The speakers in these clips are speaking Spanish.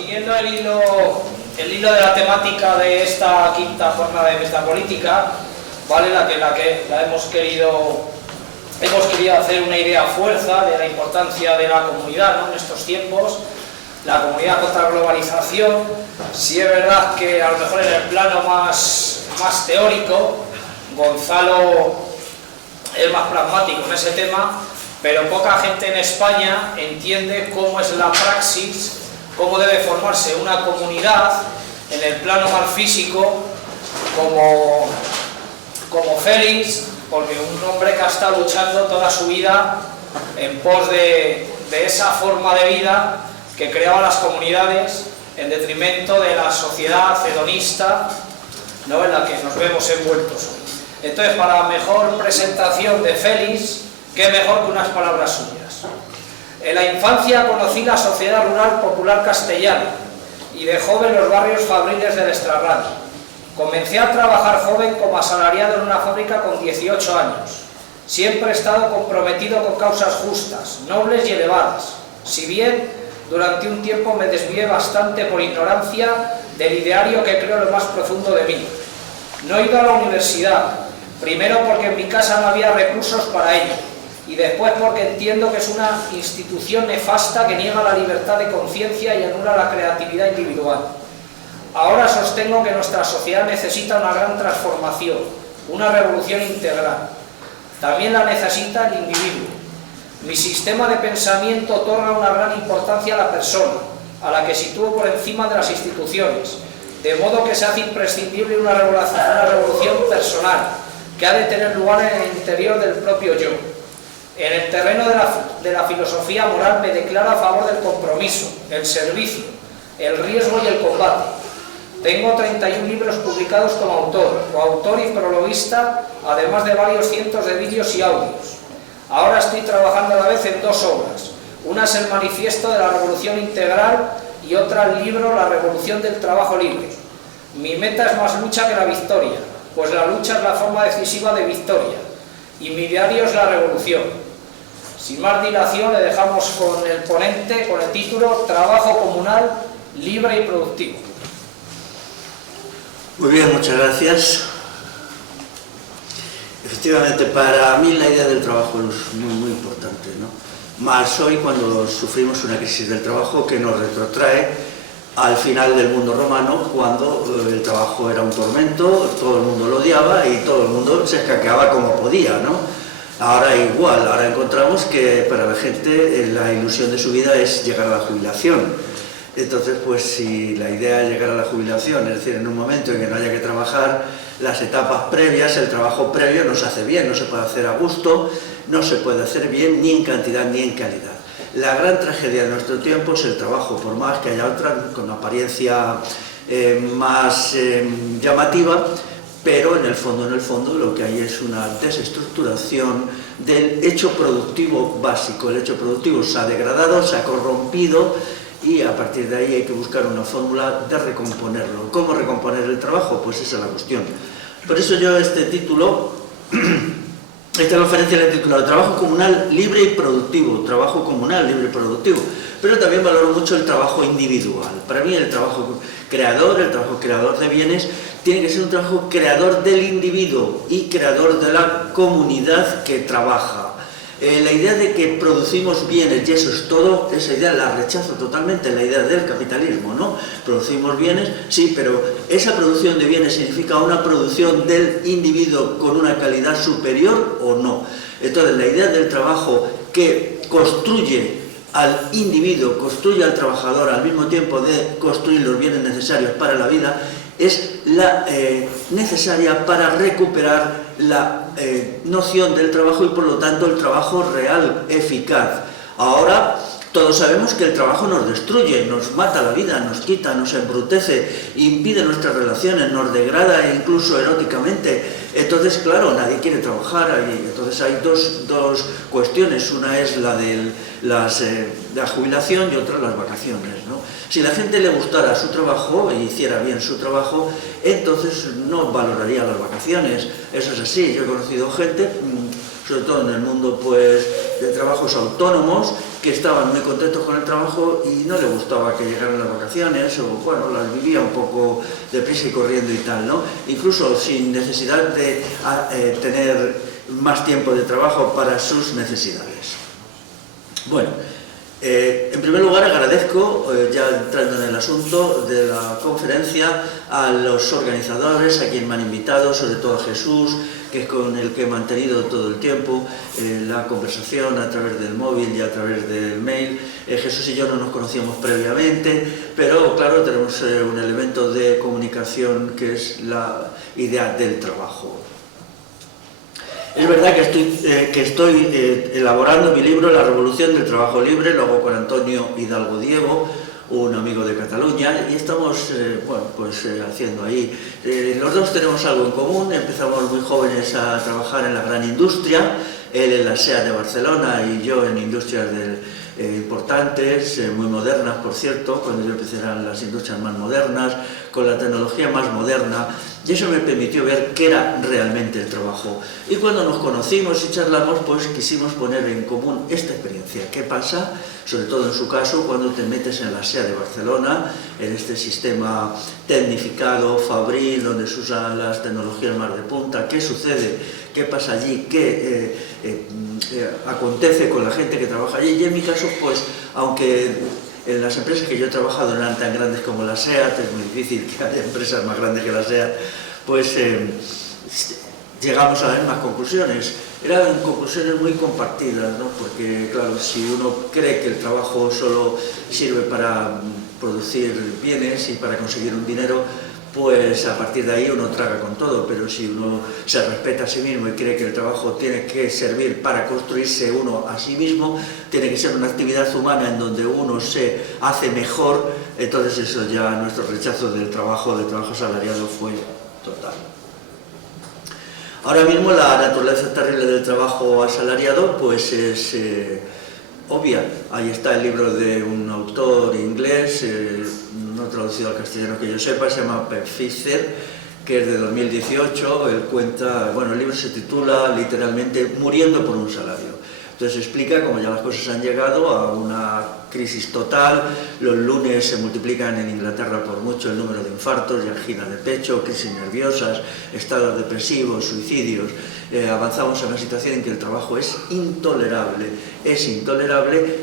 siguiendo el hilo de la temática de esta quinta jornada de metapolítica, ¿vale? Hemos querido hacer una idea fuerza de la importancia de la comunidad, ¿no? En estos tiempos, la comunidad contra la globalización. Sí es verdad que a lo mejor en el plano más teórico, Gonzalo es más pragmático en ese tema, pero poca gente en España entiende cómo es la praxis, cómo debe formarse una comunidad en el plano más físico, como Félix, porque un hombre que ha estado luchando toda su vida en pos de esa forma de vida que creaba las comunidades en detrimento de la sociedad hedonista, ¿no?, en la que nos vemos envueltos hoy. Entonces, para mejor presentación de Félix, qué mejor que unas palabras suyas. En la infancia conocí la sociedad rural popular castellana y de joven los barrios fabriles del extrarradio. Comencé a trabajar joven como asalariado en una fábrica con 18 años. Siempre he estado comprometido con causas justas, nobles y elevadas, si bien durante un tiempo me desvié bastante por ignorancia del ideario que creo lo más profundo de mí. No he ido a la universidad, primero porque en mi casa no había recursos para ello, y después porque entiendo que es una institución nefasta que niega la libertad de conciencia y anula la creatividad individual. Ahora sostengo que nuestra sociedad necesita una gran transformación, una revolución integral. También la necesita el individuo. Mi sistema de pensamiento otorga una gran importancia a la persona, a la que sitúo por encima de las instituciones, de modo que se hace imprescindible una revolución personal, que ha de tener lugar en el interior del propio yo. En el terreno de la filosofía moral me declaro a favor del compromiso, el servicio, el riesgo y el combate. Tengo 31 libros publicados como autor, coautor y prologuista, además de varios cientos de vídeos y audios. Ahora estoy trabajando a la vez en dos obras. Una es el Manifiesto de la Revolución Integral y otra el libro La Revolución del Trabajo Libre. Mi meta es más lucha que la victoria, pues la lucha es la forma decisiva de victoria, y mi diario es la revolución. Sin más dilación, le dejamos con el ponente, con el título Trabajo comunal, libre y productivo. Muy bien, muchas gracias. Efectivamente, para mí la idea del trabajo es muy importante, ¿no? Más hoy cuando sufrimos una crisis del trabajo que nos retrotrae al final del mundo romano, cuando el trabajo era un tormento, todo el mundo lo odiaba y todo el mundo se escaqueaba como podía, ¿no? Ahora igual, ahora encontramos que para la gente la ilusión de su vida es llegar a la jubilación. Entonces, pues si la idea es llegar a la jubilación, es decir, en un momento en que no haya que trabajar, las etapas previas, el trabajo previo no se hace bien, no se puede hacer a gusto, no se puede hacer bien ni en cantidad ni en calidad. La gran tragedia de nuestro tiempo es el trabajo, por más que haya otra con apariencia más llamativa, pero en el fondo lo que hay es una desestructuración del hecho productivo básico. El hecho productivo se ha degradado, se ha corrompido, y a partir de ahí hay que buscar una fórmula de recomponerlo. ¿Cómo recomponer el trabajo? Pues esa es la cuestión. Por eso yo este título, esta conferencia la he titulado Trabajo comunal libre y productivo, trabajo comunal libre y productivo, pero también valoro mucho el trabajo individual. Para mí el trabajo creador de bienes, tiene que ser un trabajo creador del individuo y creador de la comunidad que trabaja. La idea de que producimos bienes y eso es todo, esa idea la rechazo totalmente, la idea del capitalismo, ¿no? Producimos bienes, sí, pero esa producción de bienes significa una producción del individuo con una calidad superior o no. Entonces, la idea del trabajo que construye al individuo, construye al trabajador al mismo tiempo de construir los bienes necesarios para la vida, es la necesaria para recuperar la noción del trabajo y por lo tanto el trabajo real, eficaz. Ahora todos sabemos que el trabajo nos destruye, nos mata la vida, nos quita, nos embrutece, impide nuestras relaciones, nos degrada incluso eróticamente. Entonces, claro, nadie quiere trabajar. Entonces hay dos cuestiones, una es la de la jubilación y otra las vacaciones, ¿no? Si la gente le gustara su trabajo e hiciera bien su trabajo, entonces no valoraría las vacaciones. Eso es así. Yo he conocido gente, sobre todo en el mundo pues, de trabajos autónomos, que estaban muy contentos con el trabajo y no le gustaba que llegaran las vacaciones, o bueno, las vivía un poco deprisa y corriendo y tal, ¿no? Incluso sin necesidad de tener más tiempo de trabajo para sus necesidades. Bueno, en primer lugar agradezco, ya entrando en el asunto de la conferencia, a los organizadores, a quienes me han invitado, sobre todo a Jesús, que es con el que he mantenido todo el tiempo la conversación a través del móvil y a través del mail. Jesús y yo no nos conocíamos previamente, pero claro, tenemos un elemento de comunicación que es la idea del trabajo. Es verdad que estoy elaborando mi libro La revolución del trabajo libre, lo hago con Antonio Hidalgo Diego, un amigo de Cataluña, y estamos haciendo ahí. Los dos tenemos algo en común, empezamos muy jóvenes a trabajar en la gran industria, él en la SEA de Barcelona y yo en industrias importantes, muy modernas por cierto. Cuando yo empecé eran las industrias más modernas, con la tecnología más moderna, y eso me permitió ver qué era realmente el trabajo. Y cuando nos conocimos y charlamos, pues quisimos poner en común esta experiencia. ¿Qué pasa? Sobre todo en su caso, cuando te metes en la SEA de Barcelona, en este sistema tecnificado, fabril, donde se usan las tecnologías más de punta. ¿Qué sucede? ¿Qué pasa allí? ¿Qué acontece con la gente que trabaja allí? Y en mi caso, pues, aunque en las empresas que yo he trabajado no eran tan grandes como la SEAT, es muy difícil que haya empresas más grandes que la SEAT, pues llegamos a las mismas conclusiones. Eran conclusiones muy compartidas, ¿no? Porque, claro, si uno cree que el trabajo solo sirve para producir bienes y para conseguir un dinero, pues a partir de ahí uno traga con todo. Pero si uno se respeta a sí mismo y cree que el trabajo tiene que servir para construirse uno a sí mismo, tiene que ser una actividad humana en donde uno se hace mejor, entonces eso ya, nuestro rechazo del trabajo asalariado fue total. Ahora mismo la naturaleza terrible del trabajo asalariado pues es obvia. Ahí está el libro de un autor inglés, no traducido al castellano que yo sepa, se llama Pep Fisher, que es de 2018. Él cuenta, bueno, el libro se titula literalmente Muriendo por un salario. Entonces explica cómo ya las cosas han llegado a una crisis total. Los lunes se multiplican en Inglaterra por mucho el número de infartos y angina de pecho, crisis nerviosas, estados depresivos, suicidios. Avanzamos a una situación en que el trabajo es intolerable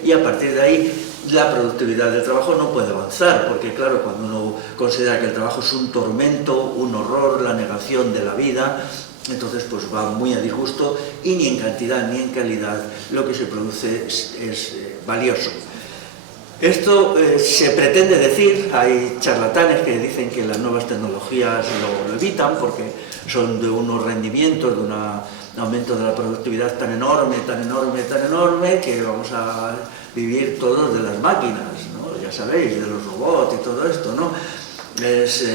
y a partir de ahí la productividad del trabajo no puede avanzar, porque claro, cuando uno considera que el trabajo es un tormento, un horror, la negación de la vida, entonces pues va muy a disgusto y ni en cantidad ni en calidad lo que se produce es valioso. Esto se pretende decir, hay charlatanes que dicen que las nuevas tecnologías lo evitan porque son de unos rendimientos, de un aumento de la productividad tan enorme, que vamos a vivir todos de las máquinas, ¿no? Ya sabéis, de los robots y todo esto, ¿no? Es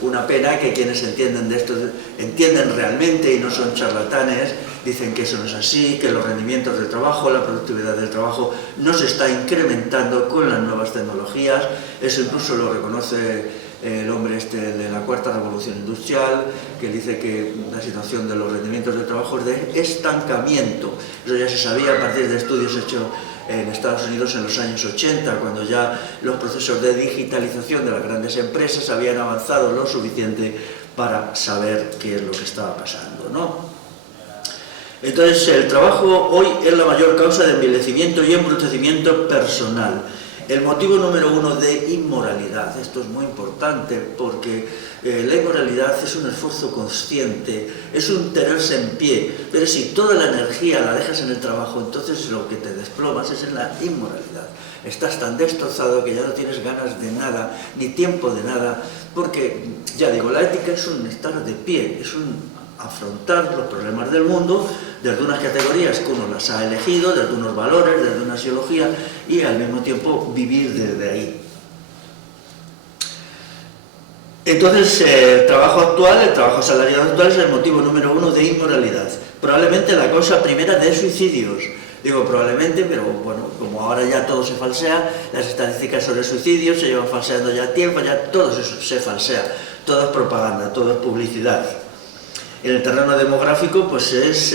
una pena que quienes entienden de esto, entienden realmente y no son charlatanes, dicen que eso no es así, que los rendimientos del trabajo, la productividad del trabajo no se está incrementando con las nuevas tecnologías. Eso incluso lo reconoce el hombre de la cuarta revolución industrial, que dice que la situación de los rendimientos del trabajo es de estancamiento. Eso ya se sabía a partir de estudios hechos en Estados Unidos en los años 80, cuando ya los procesos de digitalización de las grandes empresas habían avanzado lo suficiente para saber qué es lo que estaba pasando, ¿no? Entonces, el trabajo hoy es la mayor causa de envilecimiento y embrutecimiento personal. El motivo número uno de inmoralidad. Esto es muy importante porque la inmoralidad es un esfuerzo consciente, es un tenerse en pie, pero si toda la energía la dejas en el trabajo, entonces lo que te desplomas es en la inmoralidad. Estás tan destrozado que ya no tienes ganas de nada, ni tiempo de nada, porque, ya digo, la ética es un estar de pie, es un afrontar los problemas del mundo desde unas categorías que uno las ha elegido, desde unos valores, desde una ideología, y al mismo tiempo vivir desde ahí. Entonces, el trabajo asalariado actual es el motivo número uno de inmoralidad. Probablemente la causa primera de suicidios. Digo probablemente, pero bueno, como ahora ya todo se falsea, las estadísticas sobre suicidios se llevan falseando ya tiempo, ya todo se falsea, todo es propaganda, todo es publicidad. En el terreno demográfico, pues es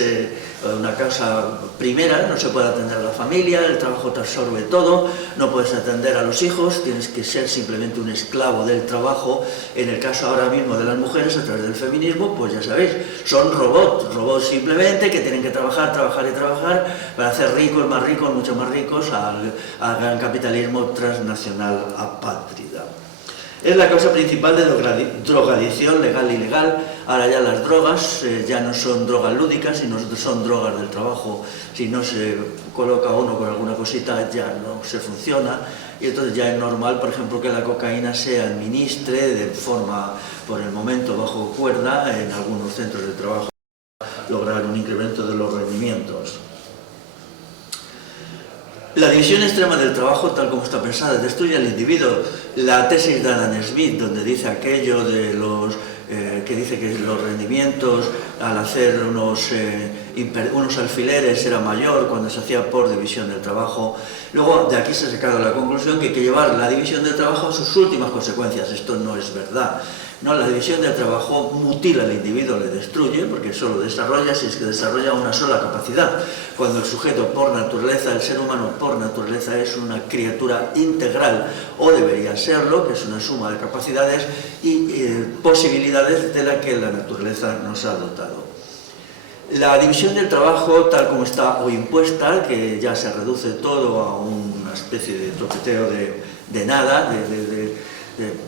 una causa primera, no se puede atender a la familia, el trabajo te absorbe todo, no puedes atender a los hijos, tienes que ser simplemente un esclavo del trabajo. En el caso ahora mismo de las mujeres, a través del feminismo, pues ya sabéis, son robots simplemente que tienen que trabajar y trabajar para hacer ricos, mucho más ricos al gran capitalismo transnacional apátrida. Es la causa principal de drogadicción legal e ilegal. Ahora ya las drogas ya no son drogas lúdicas, sino son drogas del trabajo. Si no se coloca uno con alguna cosita ya no se funciona, y entonces ya es normal, por ejemplo, que la cocaína se administre de forma, por el momento, bajo cuerda en algunos centros de trabajo, lograr un incremento de los rendimientos. La división extrema del trabajo, tal como está pensada, destruye al individuo. La tesis de Adam Smith, donde dice aquello de que dice que los rendimientos al hacer unos alfileres era mayor cuando se hacía por división del trabajo. Luego de aquí se ha sacado la conclusión que hay que llevar la división del trabajo a sus últimas consecuencias. Esto no es verdad. No, la división del trabajo mutila al individuo, le destruye, porque solo desarrolla si es que desarrolla una sola capacidad. Cuando el sujeto por naturaleza, el ser humano por naturaleza es una criatura integral, o debería serlo, que es una suma de capacidades y posibilidades de la que la naturaleza nos ha dotado. La división del trabajo, tal como está hoy impuesta, que ya se reduce todo a una especie de topeteo de nada,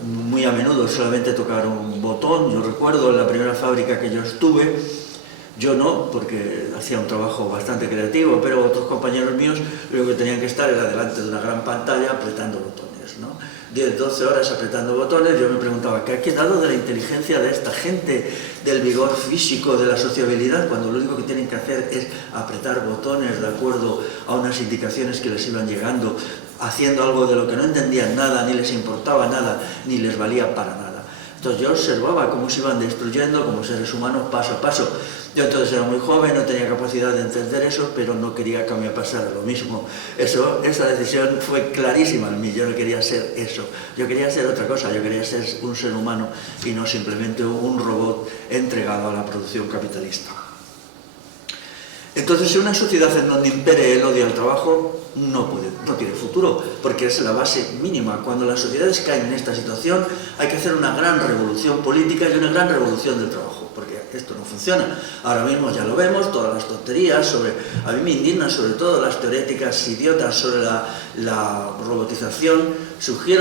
muy a menudo solamente tocar un botón. Yo recuerdo en la primera fábrica que yo estuve, yo no, porque hacía un trabajo bastante creativo, pero otros compañeros míos lo que tenían que estar era delante de una gran pantalla apretando botones, ¿no? 10, 12 horas apretando botones. Yo me preguntaba, ¿qué ha quedado de la inteligencia de esta gente, del vigor físico, de la sociabilidad, cuando lo único que tienen que hacer es apretar botones de acuerdo a unas indicaciones que les iban llegando, haciendo algo de lo que no entendían nada, ni les importaba nada, ni les valía para nada? Entonces yo observaba cómo se iban destruyendo como seres humanos paso a paso. Yo entonces era muy joven, no tenía capacidad de entender eso, pero no quería que a mí me pasara lo mismo. Esa decisión fue clarísima en mí. Yo no quería ser eso, yo quería ser otra cosa, yo quería ser un ser humano y no simplemente un robot entregado a la producción capitalista. Entonces, en una sociedad en donde impere el odio al trabajo, no tiene futuro, porque es la base mínima. Cuando las sociedades caen en esta situación, hay que hacer una gran revolución política y una gran revolución del trabajo, porque esto no funciona. Ahora mismo ya lo vemos, todas las tonterías a mí me indignan sobre todo las teoréticas idiotas sobre la robotización.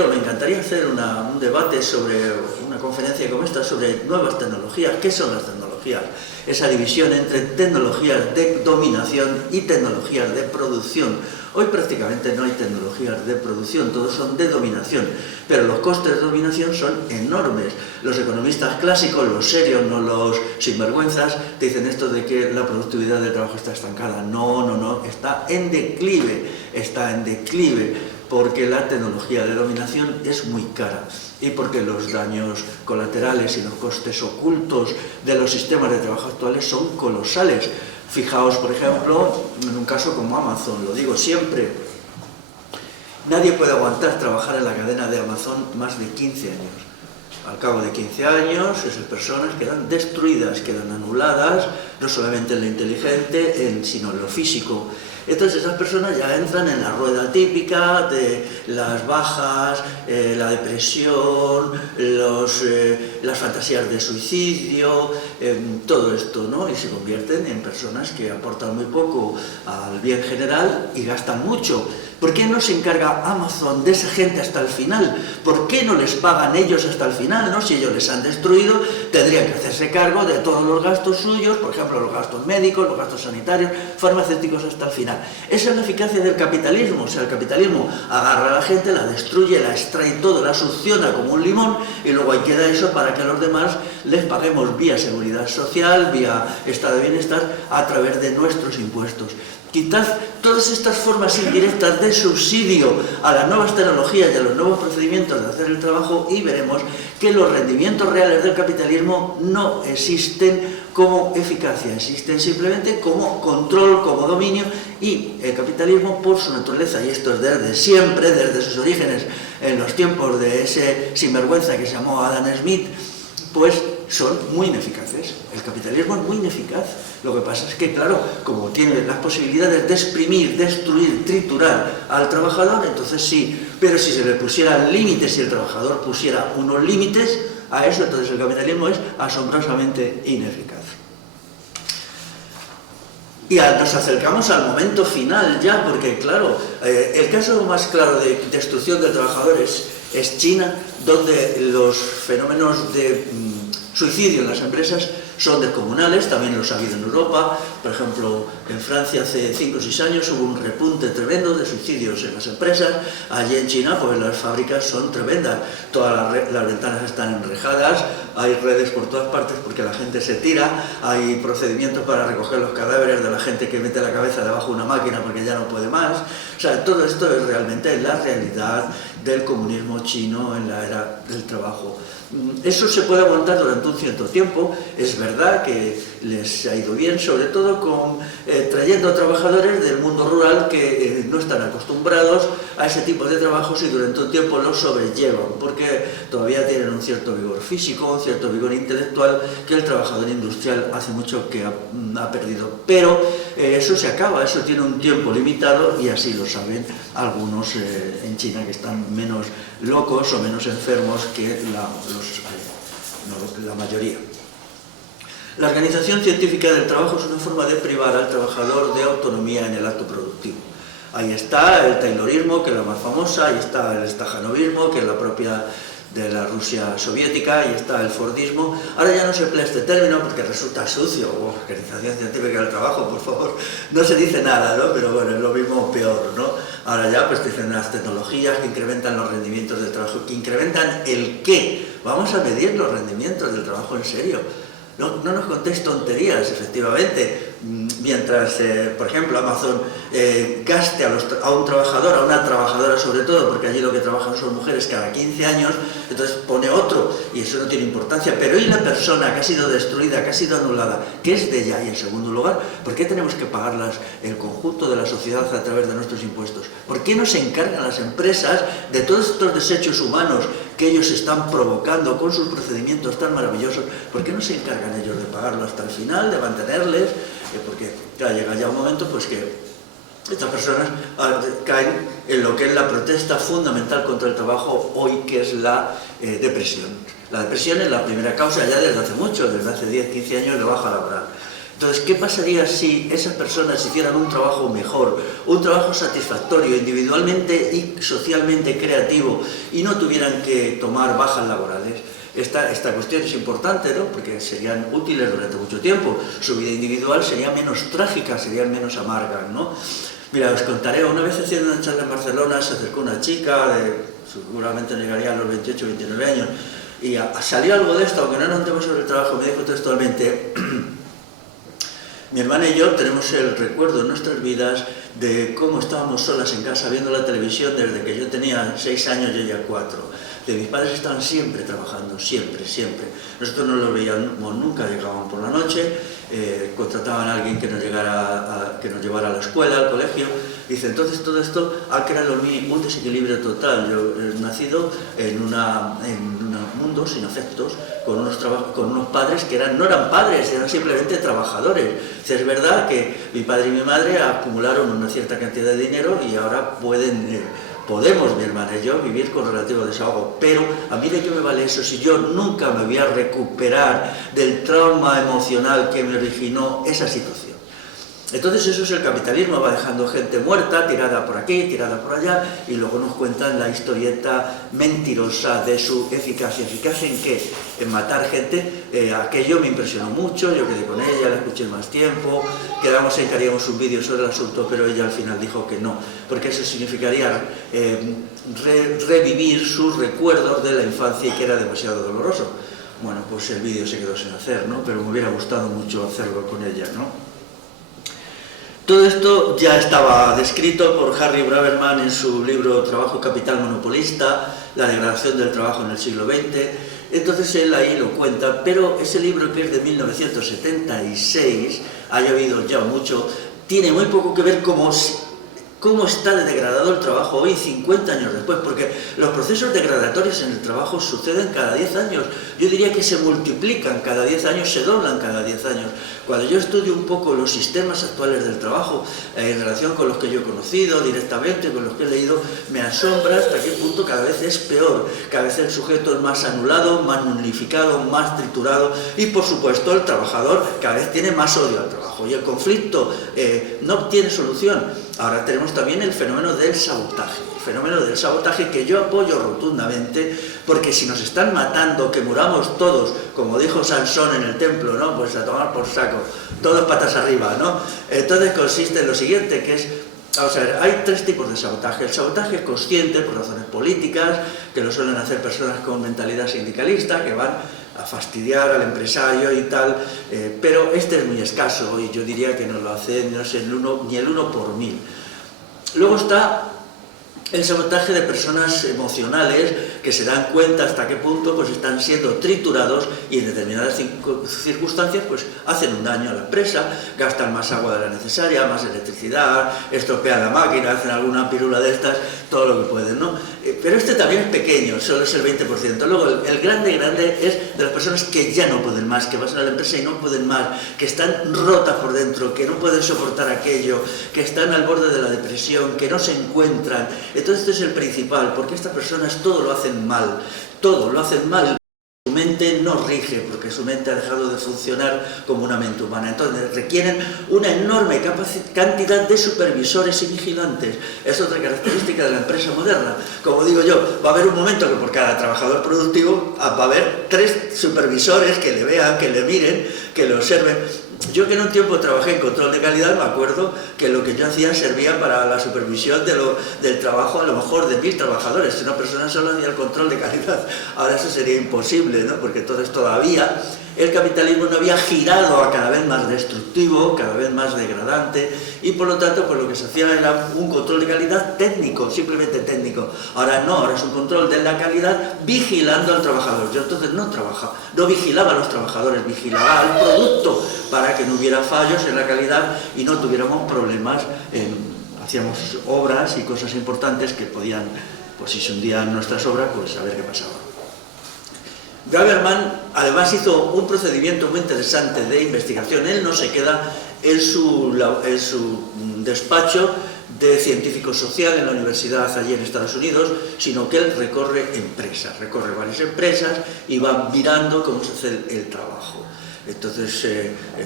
Me encantaría hacer un debate sobre una conferencia como esta sobre nuevas tecnologías. ¿Qué son las tecnologías? Esa división entre tecnologías de dominación y tecnologías de producción. Hoy prácticamente no hay tecnologías de producción, todos son de dominación, pero los costes de dominación son enormes. Los economistas clásicos, los serios, no los sinvergüenzas, te dicen esto de que la productividad del trabajo está estancada. No, está en declive, porque la tecnología de dominación es muy cara y porque los daños colaterales y los costes ocultos de los sistemas de trabajo actuales son colosales. Fijaos, por ejemplo, en un caso como Amazon, lo digo siempre, nadie puede aguantar trabajar en la cadena de Amazon más de 15 años. Al cabo de 15 años, esas personas quedan destruidas, quedan anuladas, no solamente en lo inteligente, sino en lo físico. Entonces esas personas ya entran en la rueda típica de las bajas, la depresión, las fantasías de suicidio, todo esto, ¿no? Y se convierten en personas que aportan muy poco al bien general y gastan mucho. ¿Por qué no se encarga Amazon de esa gente hasta el final? ¿Por qué no les pagan ellos hasta el final, ¿no? Si ellos les han destruido, tendrían que hacerse cargo de todos los gastos suyos, por ejemplo, los gastos médicos, los gastos sanitarios, farmacéuticos hasta el final. Esa es la eficacia del capitalismo. O sea, el capitalismo agarra a la gente, la destruye, la extrae todo, la succiona como un limón y luego ahí queda eso para que a los demás les paguemos vía seguridad social, vía estado de bienestar, a través de nuestros impuestos. Quitad todas estas formas indirectas de subsidio a las nuevas tecnologías y a los nuevos procedimientos de hacer el trabajo y veremos que los rendimientos reales del capitalismo no existen como eficacia, existen simplemente como control, como dominio, y el capitalismo por su naturaleza, y esto es desde siempre, desde sus orígenes, en los tiempos de ese sinvergüenza que se llamó Adam Smith, pues son muy ineficaces. El capitalismo es muy ineficaz. Lo que pasa es que, claro, como tiene las posibilidades de exprimir, destruir, triturar al trabajador, entonces sí. Pero si se le pusieran límites, si el trabajador pusiera unos límites a eso, entonces el capitalismo es asombrosamente ineficaz. Y nos acercamos al momento final ya, porque claro, el caso más claro de destrucción del trabajador es China, donde los fenómenos de suicidio en las empresas son descomunales, también los ha habido en Europa. Por ejemplo, en Francia hace 5 o 6 años hubo un repunte tremendo de suicidios en las empresas. Allí en China, pues las fábricas son tremendas, todas las ventanas están enrejadas, hay redes por todas partes porque la gente se tira, hay procedimientos para recoger los cadáveres de la gente que mete la cabeza debajo de una máquina porque ya no puede más. O sea, todo esto es realmente la realidad del comunismo chino en la era del trabajo. Eso se puede aguantar durante un cierto tiempo. Es verdad que les ha ido bien, sobre todo trayendo trabajadores del mundo rural que no están acostumbrados a ese tipo de trabajos y durante un tiempo los sobrellevan, porque todavía tienen un cierto vigor físico, un cierto vigor intelectual que el trabajador industrial hace mucho que ha perdido. Pero eso se acaba, eso tiene un tiempo limitado y así lo saben algunos en China que están menos locos o menos enfermos que la mayoría. La organización científica del trabajo es una forma de privar al trabajador de autonomía en el acto productivo. Ahí está el taylorismo, que es la más famosa, ahí está el stajanovismo, que es la propia de la Rusia soviética, ahí está el fordismo. Ahora ya no se emplea este término porque resulta sucio. Organización científica del trabajo, por favor, no se dice nada, ¿no? Pero bueno, es lo mismo o peor, ¿no? Ahora ya pues dicen las tecnologías que incrementan los rendimientos del trabajo, que incrementan el qué. Vamos a medir los rendimientos del trabajo en serio. No nos contéis tonterías, efectivamente. Mientras, por ejemplo, Amazon gaste a un trabajador, a una trabajadora sobre todo, porque allí lo que trabajan son mujeres cada 15 años, entonces pone otro, y eso no tiene importancia. Pero ¿y la persona que ha sido destruida, que ha sido anulada, qué es de ella? Y en segundo lugar, ¿por qué tenemos que pagarlas el conjunto de la sociedad a través de nuestros impuestos? ¿Por qué no se encargan las empresas de todos estos desechos humanos que ellos están provocando con sus procedimientos tan maravillosos? ¿Por qué no se encargan ellos de pagarlo hasta el final, de mantenerles? Porque claro, llega ya un momento pues que estas personas caen en lo que es la protesta fundamental contra el trabajo hoy, que es la depresión. La depresión es la primera causa ya desde hace mucho, desde hace 10, 15 años, de baja laboral. Entonces, ¿qué pasaría si esas personas hicieran un trabajo mejor, un trabajo satisfactorio, individualmente y socialmente creativo, y no tuvieran que tomar bajas laborales? Esta cuestión es importante, ¿no? Porque serían útiles durante mucho tiempo. Su vida individual sería menos trágica, sería menos amarga, ¿no? Mira, os contaré, una vez haciendo una charla en Barcelona, se acercó una chica, seguramente llegaría a los 28 o 29 años, y salió algo de esto, aunque no era un tema sobre el trabajo, me dijo textualmente: mi hermana y yo tenemos el recuerdo en nuestras vidas de cómo estábamos solas en casa viendo la televisión desde que yo tenía 6 años y ella 4. Mis padres estaban siempre trabajando, siempre. Nosotros no los veíamos nunca, llegaban por la noche, contrataban a alguien que nos llevara a la escuela, al colegio. Dice, entonces todo esto ha creado en mí un desequilibrio total. Yo he nacido en un mundo sin afectos, con unos padres que no eran padres, eran simplemente trabajadores. Es verdad que mi padre y mi madre acumularon una cierta cantidad de dinero y ahora podemos, mi hermana y yo, vivir con relativo desahogo, pero a mí de qué me vale eso si yo nunca me voy a recuperar del trauma emocional que me originó esa situación. Entonces eso es el capitalismo, va dejando gente muerta, tirada por aquí, tirada por allá, y luego nos cuentan la historieta mentirosa de su eficacia. ¿Eficacia en qué? En matar gente. Aquello me impresionó mucho, yo quedé con ella, la escuché más tiempo, quedamos en que haríamos un vídeo sobre el asunto, pero ella al final dijo que no, porque eso significaría revivir sus recuerdos de la infancia y que era demasiado doloroso. Bueno, pues el vídeo se quedó sin hacer, ¿no? Pero me hubiera gustado mucho hacerlo con ella, ¿no? Todo esto ya estaba descrito por Harry Braverman en su libro Trabajo, Capital, Monopolista, la degradación del trabajo en el siglo XX. Entonces él ahí lo cuenta, pero ese libro, que es de 1976, ha llovido ya mucho, tiene muy poco que ver como cómo está de degradado el trabajo hoy 50 años después, porque los procesos degradatorios en el trabajo suceden cada 10 años. Yo diría que se multiplican cada 10 años, se doblan cada 10 años. Cuando yo estudio un poco los sistemas actuales del trabajo, en relación con los que yo he conocido directamente, con los que he leído, me asombra hasta qué punto cada vez es peor. Cada vez el sujeto es más anulado, más nulificado, más triturado y, por supuesto, el trabajador cada vez tiene más odio al trabajo y el conflicto no obtiene solución. Ahora tenemos también el fenómeno del sabotaje. El fenómeno del sabotaje que yo apoyo rotundamente, porque si nos están matando, que muramos todos, como dijo Sansón en el templo, ¿no? Pues a tomar por saco, todos patas arriba, ¿no? Entonces consiste en lo siguiente, que es, vamos a ver, hay tres tipos de sabotaje. El sabotaje consciente, por razones políticas, que lo suelen hacer personas con mentalidad sindicalista, que van a fastidiar al empresario y tal, pero este es muy escaso y yo diría que no lo hace, no sé, ni el 1 por 1000. Luego está el sabotaje de personas emocionales que se dan cuenta hasta qué punto pues están siendo triturados y en determinadas circunstancias pues hacen un daño a la empresa, gastan más agua de la necesaria, más electricidad, estropean la máquina, hacen alguna pirula de estas, todo lo que pueden, ¿no? Pero este también es pequeño, solo es el 20%. Luego el grande es de las personas que ya no pueden más, que pasan a la empresa y no pueden más, que están rotas por dentro, que no pueden soportar aquello, que están al borde de la depresión, que no se encuentran. Entonces este es el principal, porque estas personas todo lo hacen mal, todo lo hacen mal. Su mente no rige, porque su mente ha dejado de funcionar como una mente humana. Entonces requieren una enorme cantidad de supervisores y vigilantes. Es otra característica de la empresa moderna. Como digo yo, va a haber un momento que por cada trabajador productivo va a haber 3 supervisores que le vean, que le miren, que le observen. Yo que en un tiempo trabajé en control de calidad, me acuerdo que lo que yo hacía servía para la supervisión del trabajo a lo mejor de 1000 trabajadores. Si una persona solo hacía el control de calidad, ahora eso sería imposible, ¿no? Porque entonces todavía el capitalismo no había girado a cada vez más destructivo, cada vez más degradante, y por lo tanto pues lo que se hacía era un control de calidad técnico, simplemente técnico. Ahora no, ahora es un control de la calidad vigilando al trabajador. Yo entonces no vigilaba a los trabajadores, vigilaba al producto para que no hubiera fallos en la calidad y no tuviéramos problemas. Hacíamos obras y cosas importantes que podían, pues si se hundían nuestras obras, pues a ver qué pasaba. Braverman además hizo un procedimiento muy interesante de investigación. Él no se queda en su despacho de científico social en la universidad allí en Estados Unidos, sino que él recorre varias empresas y va mirando cómo se hace el trabajo. Entonces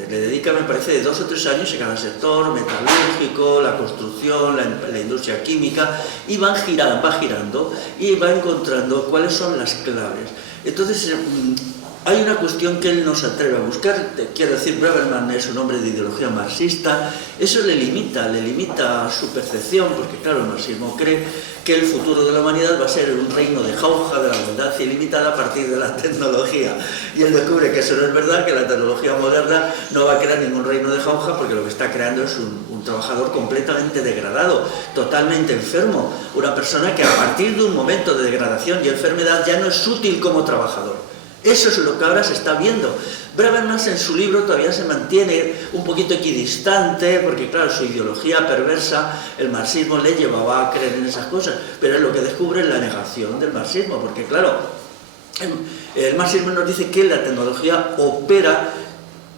le dedica, me parece, de 2 o 3 años a cada sector, metalúrgico, la construcción, la industria química, y va girando y va encontrando cuáles son las claves. Entonces hay una cuestión que él no se atreve a buscar. Quiero decir, Braverman es un hombre de ideología marxista. Eso le limita su percepción, porque claro, el marxismo cree que el futuro de la humanidad va a ser un reino de jauja, de la abundancia ilimitada a partir de la tecnología. Y él descubre que eso no es verdad, que la tecnología moderna no va a crear ningún reino de jauja, porque lo que está creando es un trabajador completamente degradado, totalmente enfermo, una persona que a partir de un momento de degradación y enfermedad ya no es útil como trabajador. Eso es lo que ahora se está viendo. Braverman en su libro todavía se mantiene un poquito equidistante, porque claro, su ideología perversa, el marxismo le llevaba a creer en esas cosas, pero es lo que descubre la negación del marxismo, porque claro, el marxismo nos dice que la tecnología opera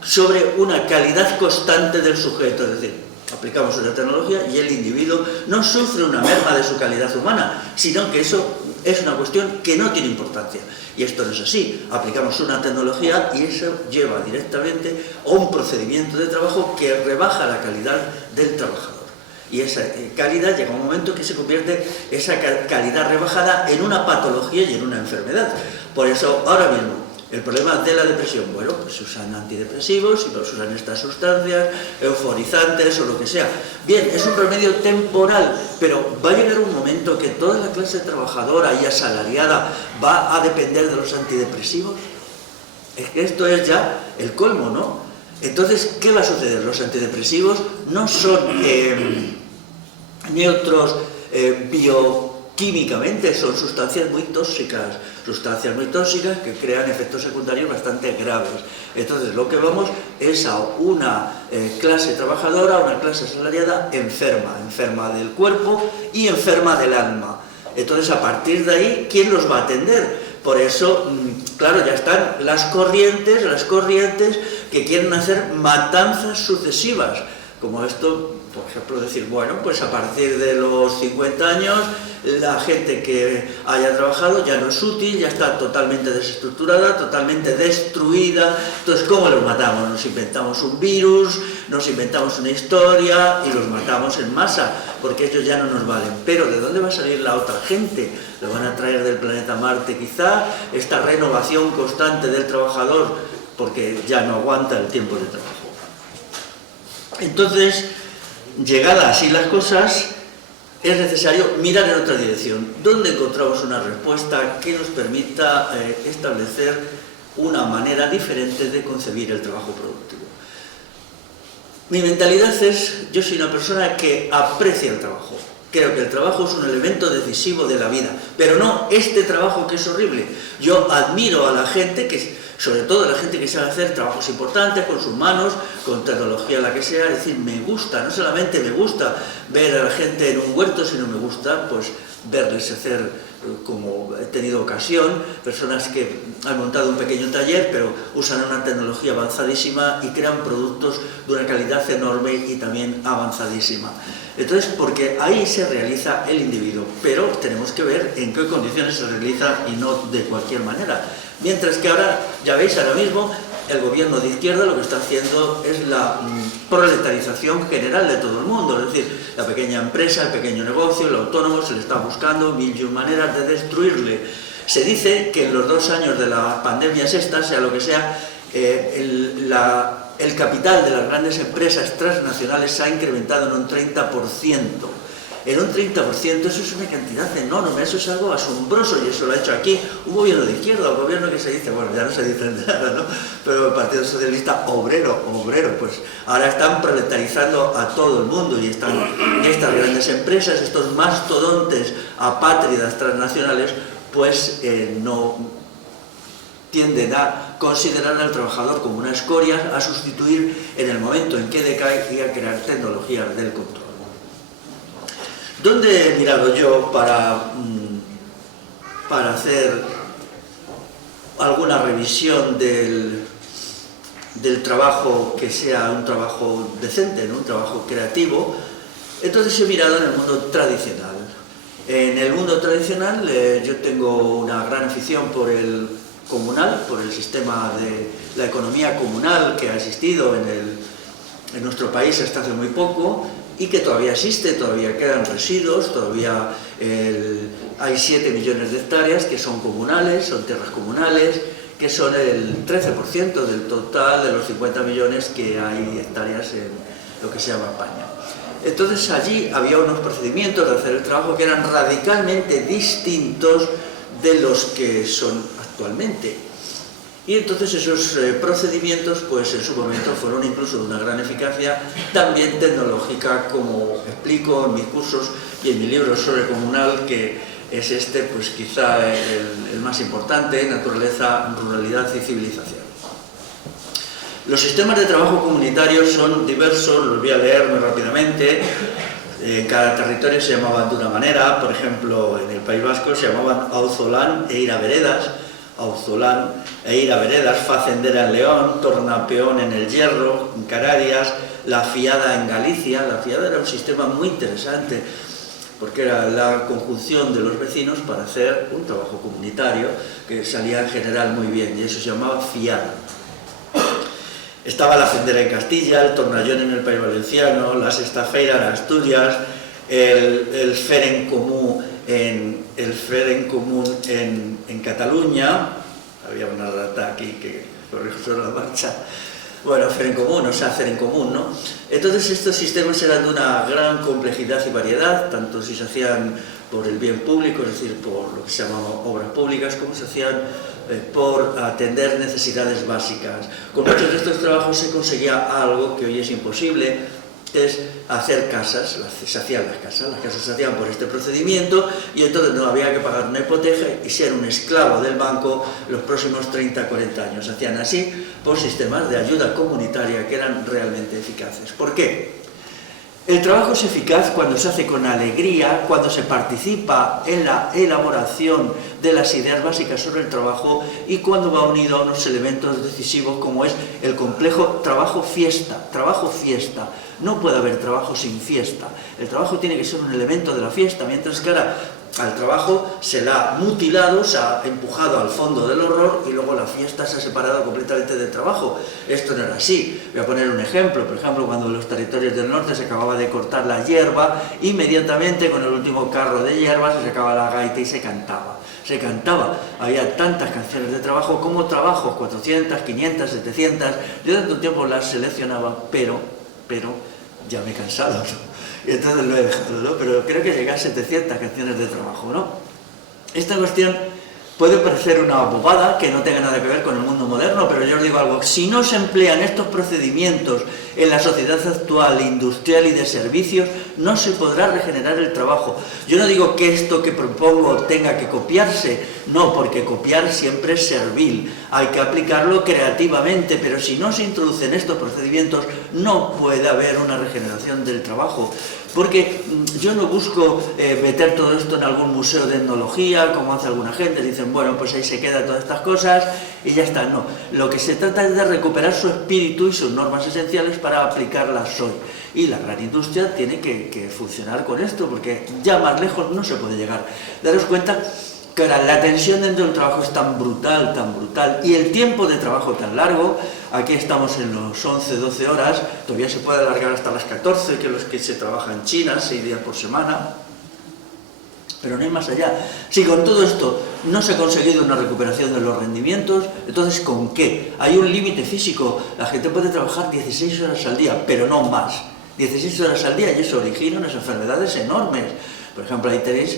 sobre una calidad constante del sujeto, es decir, aplicamos una tecnología y el individuo no sufre una merma de su calidad humana, sino que eso es una cuestión que no tiene importancia. Y esto no es así. Aplicamos una tecnología y eso lleva directamente a un procedimiento de trabajo que rebaja la calidad del trabajador. Y esa calidad llega a un momento que se convierte esa calidad rebajada en una patología y en una enfermedad. Por eso, ahora mismo, el problema de la depresión, bueno, pues se usan antidepresivos y se usan estas sustancias, euforizantes o lo que sea. Bien, es un remedio temporal, pero va a llegar un momento que toda la clase trabajadora y asalariada va a depender de los antidepresivos. Es que esto es ya el colmo, ¿no? Entonces, ¿qué va a suceder? Los antidepresivos no son neutros bioquímicamente, son sustancias muy tóxicas que crean efectos secundarios bastante graves. Entonces lo que vamos es a una clase trabajadora, a una clase asalariada enferma del cuerpo y enferma del alma. Entonces, a partir de ahí, ¿quién los va a atender? Por eso, claro, ya están las corrientes que quieren hacer matanzas sucesivas, como esto, por ejemplo, decir, bueno, pues a partir de los 50 años la gente que haya trabajado ya no es útil, ya está totalmente desestructurada, totalmente destruida. Entonces, ¿cómo los matamos? Nos inventamos un virus, nos inventamos una historia y los matamos en masa, porque ellos ya no nos valen. Pero ¿de dónde va a salir la otra gente? ¿Lo van a traer del planeta Marte quizá? Esta renovación constante del trabajador, porque ya no aguanta el tiempo de trabajo. Entonces, llegadas así las cosas, es necesario mirar en otra dirección. ¿Dónde encontramos una respuesta que nos permita establecer una manera diferente de concebir el trabajo productivo? Mi mentalidad es, yo soy una persona que aprecia el trabajo. Creo que el trabajo es un elemento decisivo de la vida, pero no este trabajo que es horrible. Yo admiro a la gente sobre todo la gente que sabe hacer trabajos importantes con sus manos, con tecnología la que sea. Es decir, me gusta, no solamente me gusta ver a la gente en un huerto, sino me gusta pues verles hacer, como he tenido ocasión, personas que han montado un pequeño taller, pero usan una tecnología avanzadísima y crean productos de una calidad enorme y también avanzadísima. Entonces, porque ahí se realiza el individuo, pero tenemos que ver en qué condiciones se realiza y no de cualquier manera. Mientras que ahora, ya veis, ahora mismo el gobierno de izquierda lo que está haciendo es la proletarización general de todo el mundo, es decir, la pequeña empresa, el pequeño negocio, el autónomo, se le está buscando mil y un maneras de destruirle. Se dice que en los 2 años de las pandemias estas, sea lo que sea, el capital de las grandes empresas transnacionales se ha incrementado en un 30%. En un 30%, eso es una cantidad enorme, eso es algo asombroso, y eso lo ha hecho aquí un gobierno de izquierda, un gobierno que se dice, bueno, ya no se dice nada, ¿no? Pero el Partido Socialista obrero, pues ahora están proletarizando a todo el mundo y están estas grandes empresas, estos mastodontes apátridas transnacionales, pues no tienden a considerar al trabajador como una escoria a sustituir en el momento en que decae y a crear tecnologías del control. ¿Dónde he mirado yo para hacer alguna revisión del trabajo que sea un trabajo decente, ¿no? Un trabajo creativo? Entonces he mirado en el mundo tradicional. En el mundo tradicional yo tengo una gran afición por el comunal, por el sistema de la economía comunal que ha existido en nuestro país hasta hace muy poco, y que todavía existe, todavía quedan residuos, todavía hay 7 millones de hectáreas que son comunales, son tierras comunales, que son el 13% del total de los 50 millones que hay hectáreas en lo que se llama España. Entonces allí había unos procedimientos de hacer el trabajo que eran radicalmente distintos de los que son actualmente. Y entonces esos procedimientos, pues en su momento fueron incluso de una gran eficacia, también tecnológica, como explico en mis cursos y en mi libro sobre comunal, que es pues quizá el más importante, Naturaleza, Ruralidad y Civilización. Los sistemas de trabajo comunitarios son diversos, los voy a leer muy rápidamente. En cada territorio se llamaban de una manera, por ejemplo, en el País Vasco se llamaban auzolán e iraveredas, auzolán e iraveredas, facendera en León, tornapeón en el Hierro, en Canarias, la fiada en Galicia. La fiada era un sistema muy interesante porque era la conjunción de los vecinos para hacer un trabajo comunitario que salía en general muy bien, y eso se llamaba fiada. Estaba la fendera en Castilla, el tornallón en el País Valenciano, las estafeiras en Asturias, el fer en común en Cataluña. Había una data aquí que corrijo sobre la marcha. Bueno, fer en común, o sea, hacer en común, ¿no? Entonces estos sistemas eran de una gran complejidad y variedad, tanto si se hacían por el bien público, es decir, por lo que se llamaban obras públicas, como se hacían por atender necesidades básicas. Con muchos de estos trabajos se conseguía algo que hoy es imposible, que es hacer casas, se hacían las casas se hacían por este procedimiento y entonces no había que pagar una hipoteca y ser un esclavo del banco los próximos 30-40 años. Se hacían así por sistemas de ayuda comunitaria que eran realmente eficaces. ¿Por qué? El trabajo es eficaz cuando se hace con alegría, cuando se participa en la elaboración de las ideas básicas sobre el trabajo y cuando va unido a unos elementos decisivos como es el complejo trabajo-fiesta. Trabajo-fiesta. No puede haber trabajo sin fiesta. El trabajo tiene que ser un elemento de la fiesta, mientras que ahora al trabajo se la ha mutilado, se ha empujado al fondo del horror y luego la fiesta se ha separado completamente del trabajo. Esto no era así. Voy a poner un ejemplo. Por ejemplo, cuando en los territorios del norte se acababa de cortar la hierba, inmediatamente con el último carro de hierba se sacaba la gaita y se cantaba. Se cantaba. Había tantas canciones de trabajo como trabajos, 400, 500, 700. Yo durante un tiempo las seleccionaba, pero ya me he cansado, ¿no? Y entonces lo he dejado, ¿no? Pero creo que llegué a 700 canciones de trabajo, ¿no? Esta cuestión puede parecer una bobada que no tenga nada que ver con el mundo moderno, pero yo os digo algo, si no se emplean estos procedimientos en la sociedad actual, industrial y de servicios, no se podrá regenerar el trabajo. Yo no digo que esto que propongo tenga que copiarse, no, porque copiar siempre es servil, hay que aplicarlo creativamente, pero si no se introducen estos procedimientos, no puede haber una regeneración del trabajo. Porque yo no busco meter todo esto en algún museo de etnología, como hace alguna gente, dicen, bueno, pues ahí se quedan todas estas cosas y ya está. No, lo que se trata es de recuperar su espíritu y sus normas esenciales para aplicarlas hoy. Y la gran industria tiene que funcionar con esto, porque ya más lejos no se puede llegar. Daros cuenta que la tensión dentro del trabajo es tan brutal, y el tiempo de trabajo tan largo. Aquí estamos en los 11-12 horas, todavía se puede alargar hasta las 14, que es los que se trabaja en China, 6 días por semana, pero no hay más allá. Si con todo esto no se ha conseguido una recuperación de los rendimientos, entonces ¿con qué? Hay un límite físico, la gente puede trabajar 16 horas al día, pero no más. 16 horas al día y eso origina unas enfermedades enormes. Por ejemplo, ahí tenéis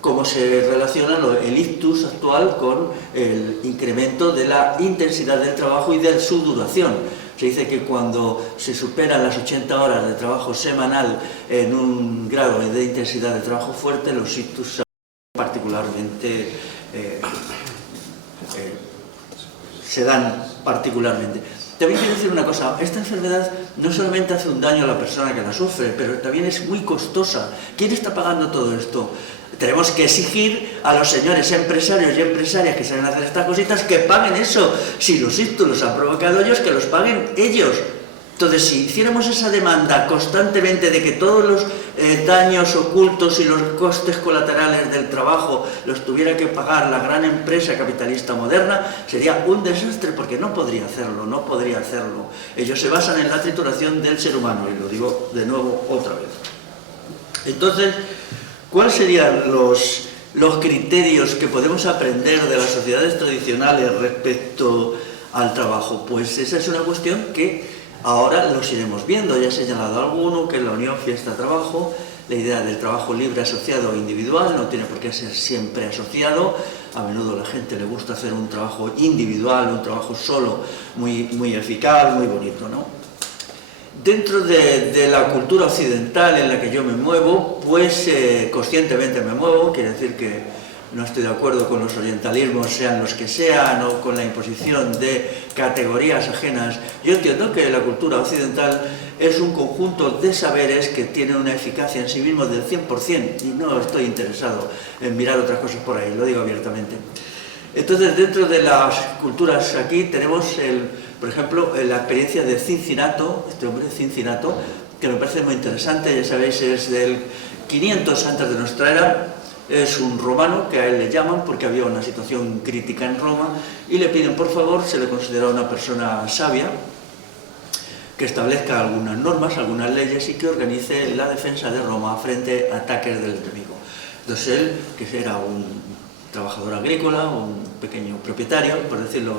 cómo se relaciona el ictus actual con el incremento de la intensidad del trabajo y de su duración. Se dice que cuando se superan las 80 horas de trabajo semanal en un grado de intensidad de trabajo fuerte, los ictus particularmente se dan particularmente. También quiero decir una cosa, esta enfermedad no solamente hace un daño a la persona que la sufre, pero también es muy costosa. ¿Quién está pagando todo esto? Tenemos que exigir a los señores empresarios y empresarias que saben hacer estas cositas que paguen eso. Si los ictus los han provocado ellos, que los paguen ellos. Entonces, si hiciéramos esa demanda constantemente de que todos los daños ocultos y los costes colaterales del trabajo los tuviera que pagar la gran empresa capitalista moderna, sería un desastre porque no podría hacerlo. Ellos se basan en la trituración del ser humano, y lo digo de nuevo otra vez. Entonces, ¿cuáles serían los criterios que podemos aprender de las sociedades tradicionales respecto al trabajo? Pues esa es una cuestión que ahora los iremos viendo. Ya he señalado alguno, que es la unión fiesta-trabajo, la idea del trabajo libre asociado o individual, no tiene por qué ser siempre asociado. A menudo a la gente le gusta hacer un trabajo individual, un trabajo solo, muy eficaz, muy bonito, ¿no? Dentro de la cultura occidental en la que yo me muevo, pues conscientemente me muevo, quiere decir que no estoy de acuerdo con los orientalismos, sean los que sean, o con la imposición de categorías ajenas. Yo entiendo que la cultura occidental es un conjunto de saberes que tienen una eficacia en sí mismo del 100%, y no estoy interesado en mirar otras cosas por ahí, lo digo abiertamente. Entonces, dentro de las culturas aquí tenemos, por ejemplo, la experiencia de Cincinato, este hombre Cincinato, que me parece muy interesante. Ya sabéis, es del 500 antes de nuestra era. Es un romano, que a él le llaman porque había una situación crítica en Roma, y le piden por favor, se le considera una persona sabia, que establezca algunas normas, algunas leyes y que organice la defensa de Roma frente a ataques del enemigo. Entonces él, que era un trabajador agrícola, un pequeño propietario, por decirlo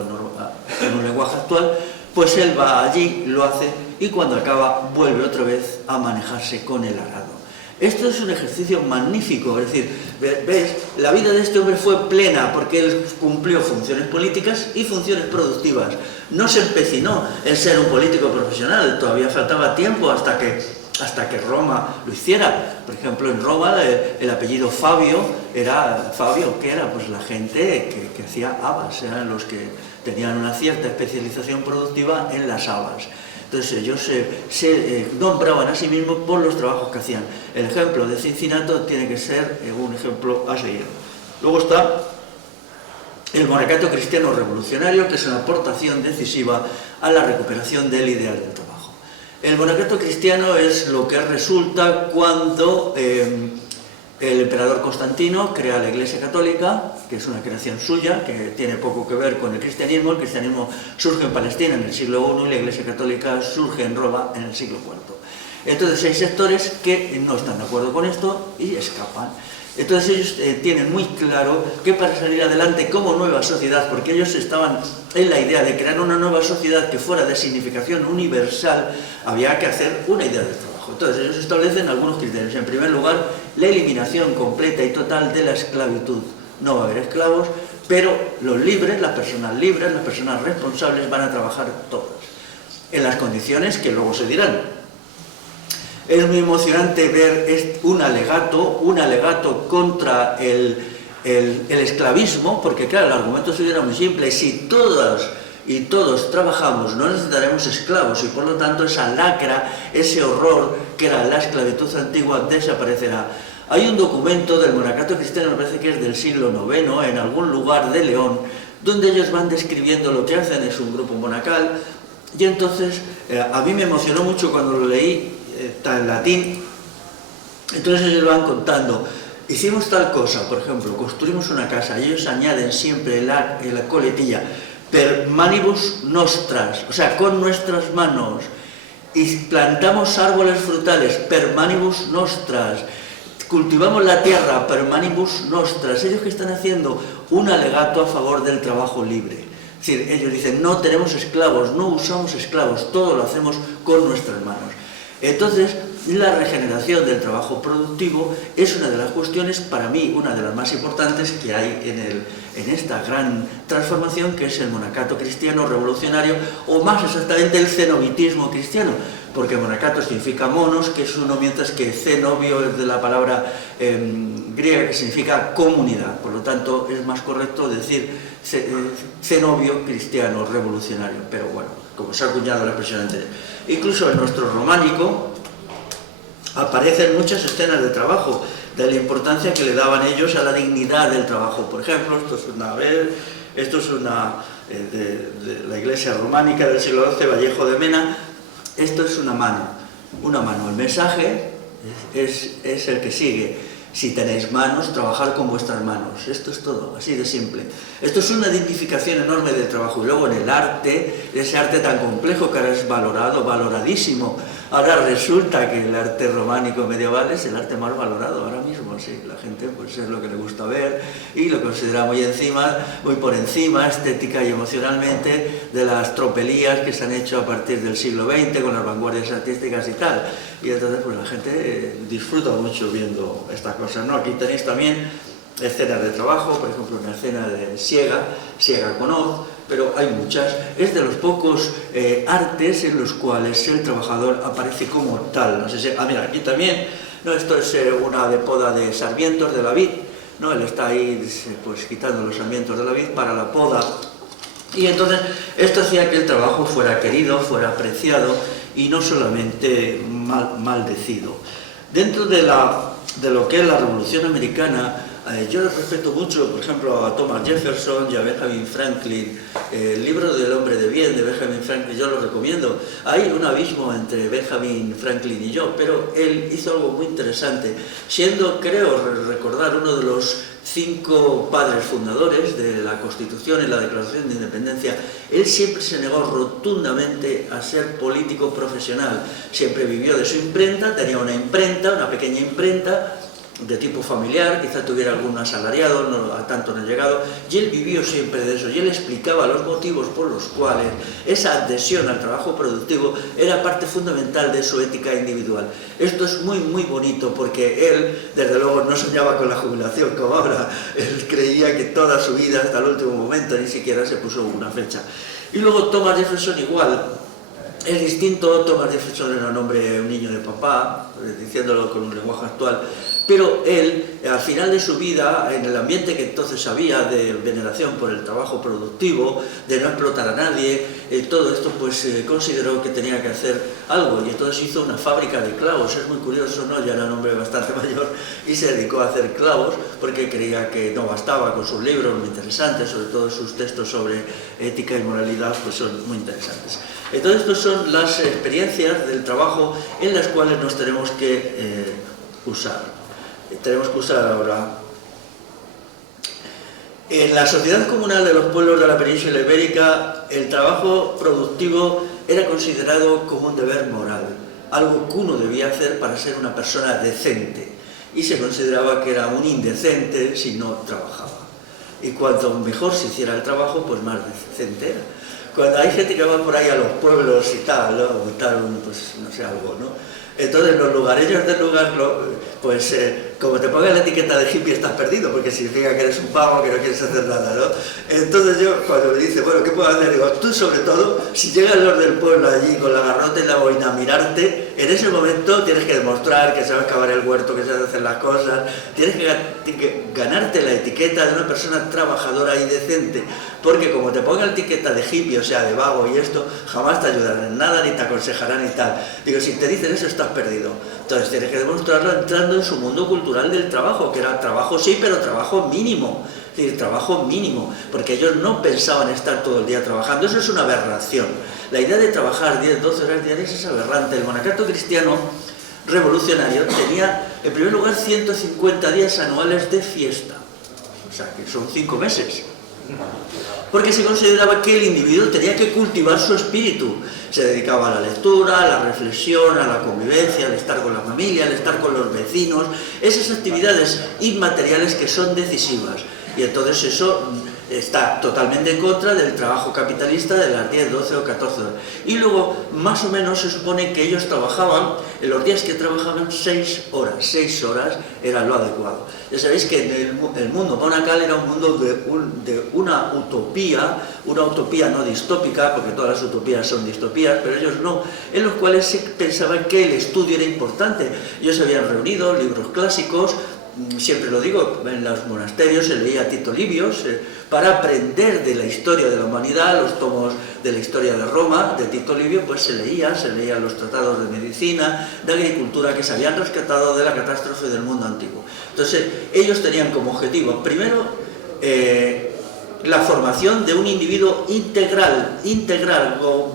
en un lenguaje actual, pues él va allí, lo hace, y cuando acaba vuelve otra vez a manejarse con el arado. Esto es un ejercicio magnífico, es decir, ¿ves? La vida de este hombre fue plena porque él cumplió funciones políticas y funciones productivas. No se empecinó en ser un político profesional, todavía faltaba tiempo hasta que hasta que Roma lo hiciera. Por ejemplo, en Roma el apellido Fabio era Fabio, que era pues la gente que hacía habas, eran los que tenían una cierta especialización productiva en las habas. Entonces ellos se nombraban a sí mismos por los trabajos que hacían. El ejemplo de Cincinato tiene que ser un ejemplo a seguir. Luego está el monacato cristiano revolucionario, que es una aportación decisiva a la recuperación del ideal del trabajo. El monacato cristiano es lo que resulta cuando el emperador Constantino crea la Iglesia Católica, que es una creación suya, que tiene poco que ver con el cristianismo. El cristianismo surge en Palestina en el siglo I y la Iglesia Católica surge en Roma en el siglo IV. Entonces hay sectores que no están de acuerdo con esto y escapan. Entonces ellos tienen muy claro que para salir adelante como nueva sociedad, porque ellos estaban en la idea de crear una nueva sociedad que fuera de significación universal, había que hacer una idea del trabajo. Entonces ellos establecen algunos criterios. En primer lugar, la eliminación completa y total de la esclavitud. No va a haber esclavos, pero los libres, las personas responsables van a trabajar todas, en las condiciones que luego se dirán. Es muy emocionante ver un alegato contra el esclavismo, porque claro, el argumento suyo era muy simple: si todas y todos trabajamos, no necesitaremos esclavos, y por lo tanto esa lacra, ese horror que era la esclavitud antigua, desaparecerá. Hay un documento del monacato cristiano, me parece que es del siglo IX, en algún lugar de León, donde ellos van describiendo lo que hacen. Es un grupo monacal, y entonces a mí me emocionó mucho cuando lo leí. Está en latín. Entonces ellos van contando: hicimos tal cosa, por ejemplo, construimos una casa, y ellos añaden siempre la coletilla per manibus nostras, o sea, con nuestras manos, y plantamos árboles frutales per manibus nostras, cultivamos la tierra per manibus nostras. Ellos que están haciendo un alegato a favor del trabajo libre. Es decir, ellos dicen: no tenemos esclavos, no usamos esclavos, todo lo hacemos con nuestras manos. Entonces, la regeneración del trabajo productivo es una de las cuestiones, para mí, una de las más importantes que hay en esta gran transformación, que es el monacato cristiano revolucionario, o más exactamente el cenobitismo cristiano, porque monacato significa monos, que es uno, mientras que cenobio es de la palabra griega, que significa comunidad. Por lo tanto, es más correcto decir cenobio cristiano revolucionario, pero bueno, como se ha acuñado la expresión anterior. Incluso en nuestro románico aparecen muchas escenas de trabajo, de la importancia que le daban ellos a la dignidad del trabajo. Por ejemplo, esto es una de la iglesia románica del siglo XII, Vallejo de Mena. Esto es una mano. El mensaje es el que sigue: si tenéis manos, trabajad con vuestras manos. Esto es todo, así de simple. Esto es una dignificación enorme del trabajo. Y luego en el arte, ese arte tan complejo que ahora es valoradísimo. Ahora resulta que el arte románico medieval es el arte más valorado ahora mismo. Sí, la gente pues es lo que le gusta ver y lo considera muy por encima, estética y emocionalmente, de las tropelías que se han hecho a partir del siglo XX con las vanguardias artísticas y tal. Y entonces pues la gente disfruta mucho viendo estas cosas, ¿no? Aquí tenéis también escenas de trabajo, por ejemplo una escena de siega con hoz, pero hay muchas. Es de los pocos artes en los cuales el trabajador aparece como tal. No sé si, mira, aquí también, ¿no? Esto es una de poda de sarmientos de la vid, ¿no? Él está ahí pues quitando los sarmientos de la vid para la poda, y entonces esto hacía que el trabajo fuera querido, fuera apreciado y no solamente maldecido. Dentro de lo que es la Revolución Americana, yo respeto mucho, por ejemplo, a Thomas Jefferson y a Benjamin Franklin. El libro del hombre de bien de Benjamin Franklin yo lo recomiendo. Hay un abismo entre Benjamin Franklin y yo, pero él hizo algo muy interesante, siendo, creo recordar, uno de los 5 padres fundadores de la Constitución y la Declaración de Independencia. Él siempre se negó rotundamente a ser político profesional. Siempre vivió de su imprenta, tenía una pequeña imprenta, de tipo familiar, quizá tuviera algún asalariado, a tanto no ha llegado, y él vivió siempre de eso, y él explicaba los motivos por los cuales esa adhesión al trabajo productivo era parte fundamental de su ética individual. Esto es muy bonito, porque él, desde luego, no soñaba con la jubilación como ahora. Él creía que toda su vida, hasta el último momento, ni siquiera se puso una fecha. Y luego Thomas Jefferson igual. es distinto. Thomas Jefferson era un niño de papá, diciéndolo con un lenguaje actual, pero él, al final de su vida, en el ambiente que entonces había de veneración por el trabajo productivo, de no explotar a nadie, todo esto, pues consideró que tenía que hacer algo, y entonces hizo una fábrica de clavos. Es muy curioso, ¿no? Ya era un hombre bastante mayor y se dedicó a hacer clavos porque creía que no bastaba con sus libros muy interesantes, sobre todo sus textos sobre ética y moralidad, pues son muy interesantes. Entonces, estas son las experiencias del trabajo en las cuales nos tenemos que usar. Tenemos que usar ahora. En la sociedad comunal de los pueblos de la península ibérica, el trabajo productivo era considerado como un deber moral, algo que uno debía hacer para ser una persona decente, y se consideraba que era un indecente si no trabajaba. Y cuanto mejor se hiciera el trabajo, pues más decente era. Cuando hay gente que va por ahí a los pueblos y tal, ¿no? Pues no sé, algo, ¿no? Entonces los lugareños del lugar, pues como te pongan la etiqueta de hippie estás perdido, porque significa que eres un pavo, que no quieres hacer nada, ¿no? Entonces yo, cuando me dice, bueno, ¿qué puedo hacer? Digo, tú sobre todo, si llegan los del pueblo allí con la garrota y la boina a mirarte, en ese momento tienes que demostrar que sabes cavar el huerto, que sabes hacer las cosas, tienes que ganarte la etiqueta de una persona trabajadora y decente, porque como te pongan la etiqueta de hippie, o sea, de vago y esto, jamás te ayudarán en nada, ni te aconsejarán y tal. Digo, si te dicen eso, estás perdido. Entonces tienes que demostrarlo entrando en su mundo cultural del trabajo, que era trabajo sí, pero trabajo mínimo. Es decir, trabajo mínimo, porque ellos no pensaban estar todo el día trabajando. Eso es una aberración. La idea de trabajar 10, 12 horas diarias es aberrante. El monacato cristiano revolucionario tenía, en primer lugar, 150 días anuales de fiesta. O sea, que son 5 meses. Porque se consideraba que el individuo tenía que cultivar su espíritu. Se dedicaba a la lectura, a la reflexión, a la convivencia, al estar con la familia, al estar con los vecinos, esas actividades inmateriales que son decisivas. Y entonces eso está totalmente en contra del trabajo capitalista de las 10, 12 o 14 horas. Y luego, más o menos, se supone que ellos trabajaban, en los días que trabajaban 6 horas. 6 horas era lo adecuado. Ya sabéis que el mundo monacal era un mundo de una utopía no distópica, porque todas las utopías son distopías, pero ellos no, en los cuales se pensaba que el estudio era importante. Ellos se habían reunido, libros clásicos. Siempre lo digo, en los monasterios se leía Tito Livio para aprender de la historia de la humanidad. Los tomos de la historia de Roma, de Tito Livio, pues se leían los tratados de medicina, de agricultura que se habían rescatado de la catástrofe del mundo antiguo. Entonces, ellos tenían como objetivo, primero, la formación de un individuo integral,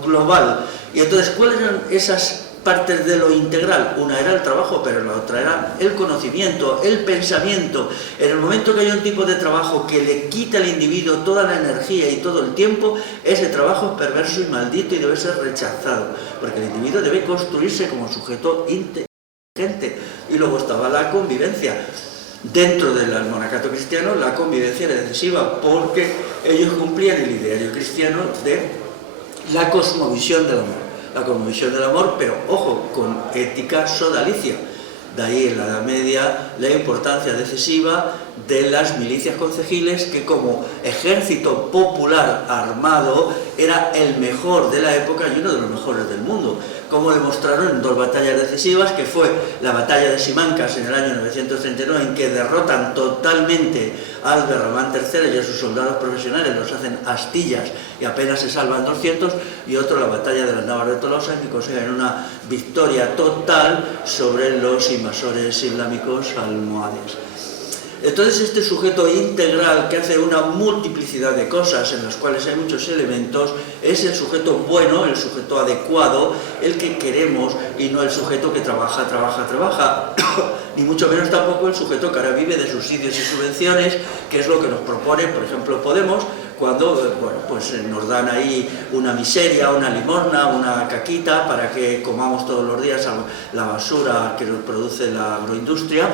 global. Y entonces, ¿cuáles eran esas partes de lo integral? Una era el trabajo, pero la otra era el conocimiento, el pensamiento. En el momento que hay un tipo de trabajo que le quita al individuo toda la energía y todo el tiempo, ese trabajo es perverso y maldito y debe ser rechazado, porque el individuo debe construirse como sujeto inteligente. Y luego estaba la convivencia. Dentro del monacato cristiano, la convivencia era decisiva, porque ellos cumplían el ideario cristiano de la cosmovisión del amor. La cosmovisión del amor, pero ojo, con ética sodalicia. De ahí en la Edad Media la importancia decisiva de las milicias concejiles, que como ejército popular armado era el mejor de la época y uno de los mejores del mundo, como demostraron en 2 batallas decisivas, que fue la batalla de Simancas en el año 939, en que derrotan totalmente a Aldebarrán III y a sus soldados profesionales, los hacen astillas y apenas se salvan 200, y otro, la batalla de las Navas de Tolosa, en que consiguen una victoria total sobre los invasores islámicos almohades. Entonces, este sujeto integral que hace una multiplicidad de cosas en las cuales hay muchos elementos es el sujeto bueno, el sujeto adecuado, el que queremos, y no el sujeto que trabaja, ni mucho menos tampoco el sujeto que ahora vive de subsidios y subvenciones, que es lo que nos propone, por ejemplo, Podemos, cuando pues nos dan ahí una miseria, una limosna, una caquita para que comamos todos los días la basura que nos produce la agroindustria,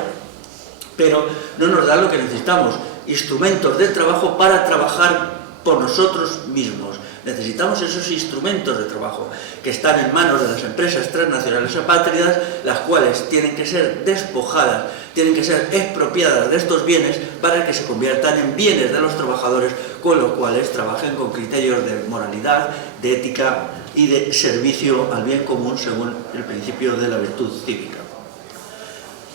pero no nos dan lo que necesitamos, instrumentos de trabajo para trabajar por nosotros mismos. Necesitamos esos instrumentos de trabajo que están en manos de las empresas transnacionales apátridas, las cuales tienen que ser despojadas, tienen que ser expropiadas de estos bienes para que se conviertan en bienes de los trabajadores, con los cuales trabajen con criterios de moralidad, de ética y de servicio al bien común según el principio de la virtud cívica.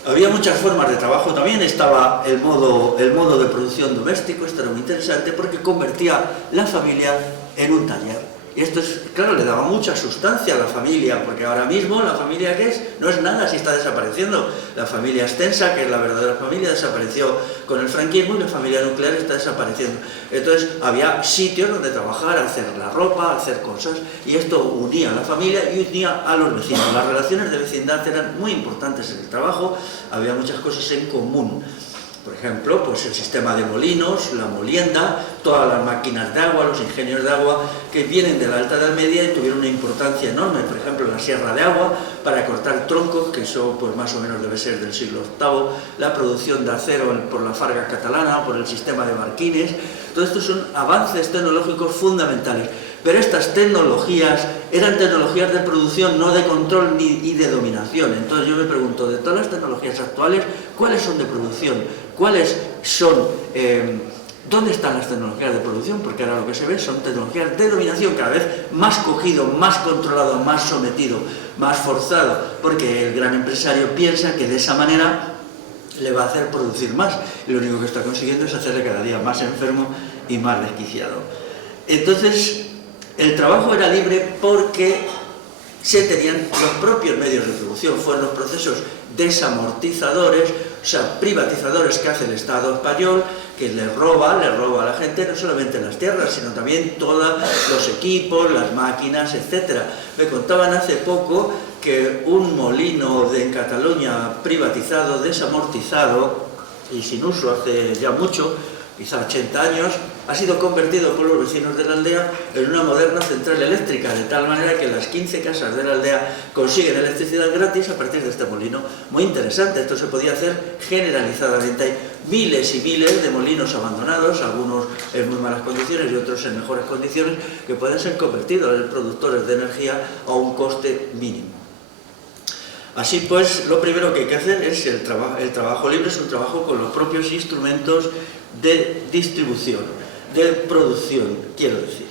Había muchas formas de trabajo también, estaba el modo de producción doméstico, esto era muy interesante porque convertía la familia en un taller. Y esto es, claro, le daba mucha sustancia a la familia, porque ahora mismo la familia que es, no es nada si está desapareciendo. La familia extensa, que es la verdadera familia, desapareció con el franquismo y la familia nuclear está desapareciendo. Entonces había sitios donde trabajar, hacer la ropa, hacer cosas, y esto unía a la familia y unía a los vecinos. Las relaciones de vecindad eran muy importantes en el trabajo, había muchas cosas en común. Por ejemplo, pues el sistema de molinos, la molienda, todas las máquinas de agua, los ingenios de agua que vienen de la Alta Edad Media y tuvieron una importancia enorme. Por ejemplo, la sierra de agua para cortar troncos, que eso pues más o menos debe ser del siglo VIII, la producción de acero por la Farga catalana, por el sistema de barquines. Todo esto son avances tecnológicos fundamentales. Pero estas tecnologías eran tecnologías de producción, no de control y de dominación. Entonces yo me pregunto, de todas las tecnologías actuales, ¿cuáles son de producción? ¿Cuáles son, dónde están las tecnologías de producción? Porque ahora lo que se ve son tecnologías de dominación, cada vez más cogido, más controlado, más sometido, más forzado, porque el gran empresario piensa que de esa manera le va a hacer producir más, y lo único que está consiguiendo es hacerle cada día más enfermo y más desquiciado. Entonces, el trabajo era libre porque se tenían los propios medios de producción, fueron los procesos desamortizadores, o sea, privatizadores que hace el Estado español, que le roba a la gente no solamente las tierras, sino también todos los equipos, las máquinas, etc. Me contaban hace poco que un molino en Cataluña privatizado, desamortizado y sin uso hace ya mucho, quizá 80 años, ha sido convertido por los vecinos de la aldea en una moderna central eléctrica, de tal manera que las 15 casas de la aldea consiguen electricidad gratis a partir de este molino. Muy interesante, esto se podía hacer generalizadamente. Hay miles y miles de molinos abandonados, algunos en muy malas condiciones y otros en mejores condiciones, que pueden ser convertidos en productores de energía a un coste mínimo. Así pues, lo primero que hay que hacer es el trabajo libre, es un trabajo con los propios instrumentos de distribución, de producción, quiero decir.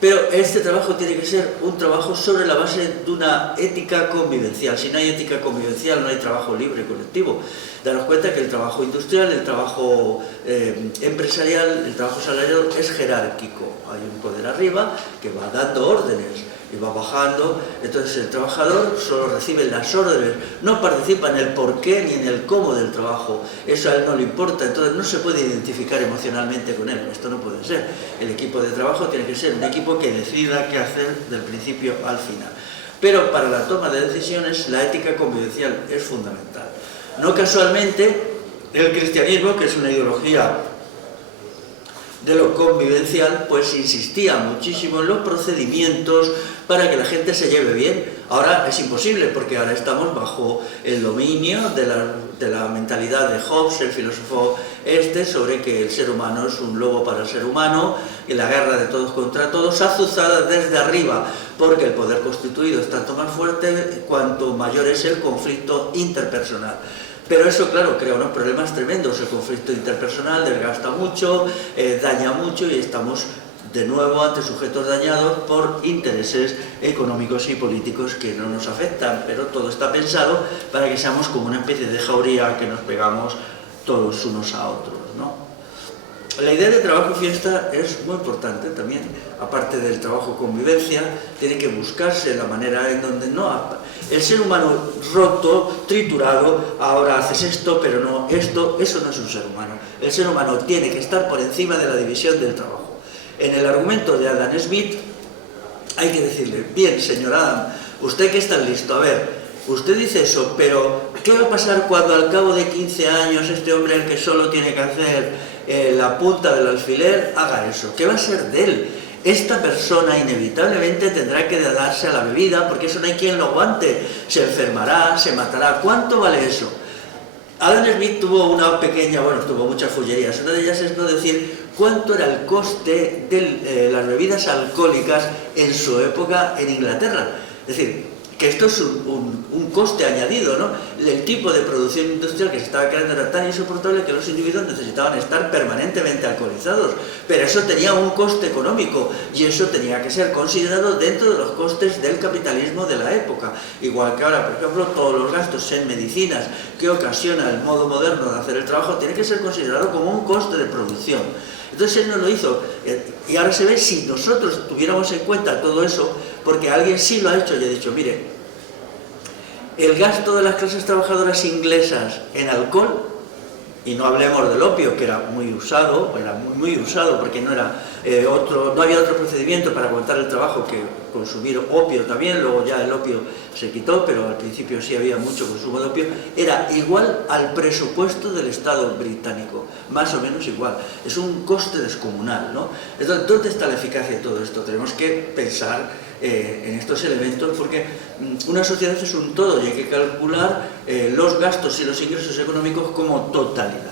Pero este trabajo tiene que ser un trabajo sobre la base de una ética convivencial. Si no hay ética convivencial, no hay trabajo libre colectivo. Daros cuenta que el trabajo industrial, el trabajo empresarial, el trabajo salarial es jerárquico. Hay un poder arriba que va dando órdenes y va bajando, entonces el trabajador solo recibe las órdenes, no participa en el porqué ni en el cómo del trabajo, eso a él no le importa, entonces no se puede identificar emocionalmente con él, esto no puede ser. El equipo de trabajo tiene que ser un equipo que decida qué hacer del principio al final. Pero para la toma de decisiones la ética convivencial es fundamental. No casualmente el cristianismo, que es una ideología de lo convivencial, pues insistía muchísimo en los procedimientos para que la gente se lleve bien. Ahora es imposible porque ahora estamos bajo el dominio de la mentalidad de Hobbes, el filósofo sobre que el ser humano es un lobo para el ser humano y la guerra de todos contra todos, azuzada desde arriba, porque el poder constituido es tanto más fuerte cuanto mayor es el conflicto interpersonal. Pero eso, claro, crea unos problemas tremendos. El conflicto interpersonal desgasta mucho, daña mucho y estamos de nuevo ante sujetos dañados por intereses económicos y políticos que no nos afectan, pero todo está pensado para que seamos como una especie de jauría que nos pegamos todos unos a otros, ¿no? La idea de trabajo y fiesta es muy importante también, aparte del trabajo convivencia, tiene que buscarse la manera en donde no... El ser humano roto, triturado, ahora haces esto, pero no esto, eso no es un ser humano. El ser humano tiene que estar por encima de la división del trabajo. En el argumento de Adam Smith hay que decirle, bien, señor Adam, usted que está listo, a ver, usted dice eso, pero ¿qué va a pasar cuando al cabo de 15 años este hombre, el que solo tiene que hacer la punta del alfiler, haga eso? ¿Qué va a ser de él? Esta persona inevitablemente tendrá que darse a la bebida porque eso no hay quien lo aguante, se enfermará, se matará. ¿Cuánto vale eso? Adam Smith tuvo una pequeña, tuvo muchas fullerías. Una de ellas es no decir cuánto era el coste de las bebidas alcohólicas en su época en Inglaterra. Es decir, que esto es un coste añadido, ¿no? El tipo de producción industrial que se estaba creando era tan insoportable que los individuos necesitaban estar permanentemente alcoholizados, pero eso tenía un coste económico y eso tenía que ser considerado dentro de los costes del capitalismo de la época. Igual que ahora, por ejemplo, todos los gastos en medicinas que ocasiona el modo moderno de hacer el trabajo tiene que ser considerado como un coste de producción. Entonces él no lo hizo, y ahora se ve si nosotros tuviéramos en cuenta todo eso, porque alguien sí lo ha hecho y ha dicho, mire, el gasto de las clases trabajadoras inglesas en alcohol, y no hablemos del opio, que era muy usado porque no había otro procedimiento para aguantar el trabajo que consumir opio también, luego ya el opio se quitó, pero al principio sí había mucho consumo de opio, era igual al presupuesto del Estado británico, más o menos igual. Es un coste descomunal, ¿no? Entonces, ¿dónde está la eficacia de todo esto? Tenemos que pensar en estos elementos, porque una sociedad es un todo y hay que calcular los gastos y los ingresos económicos como totalidad.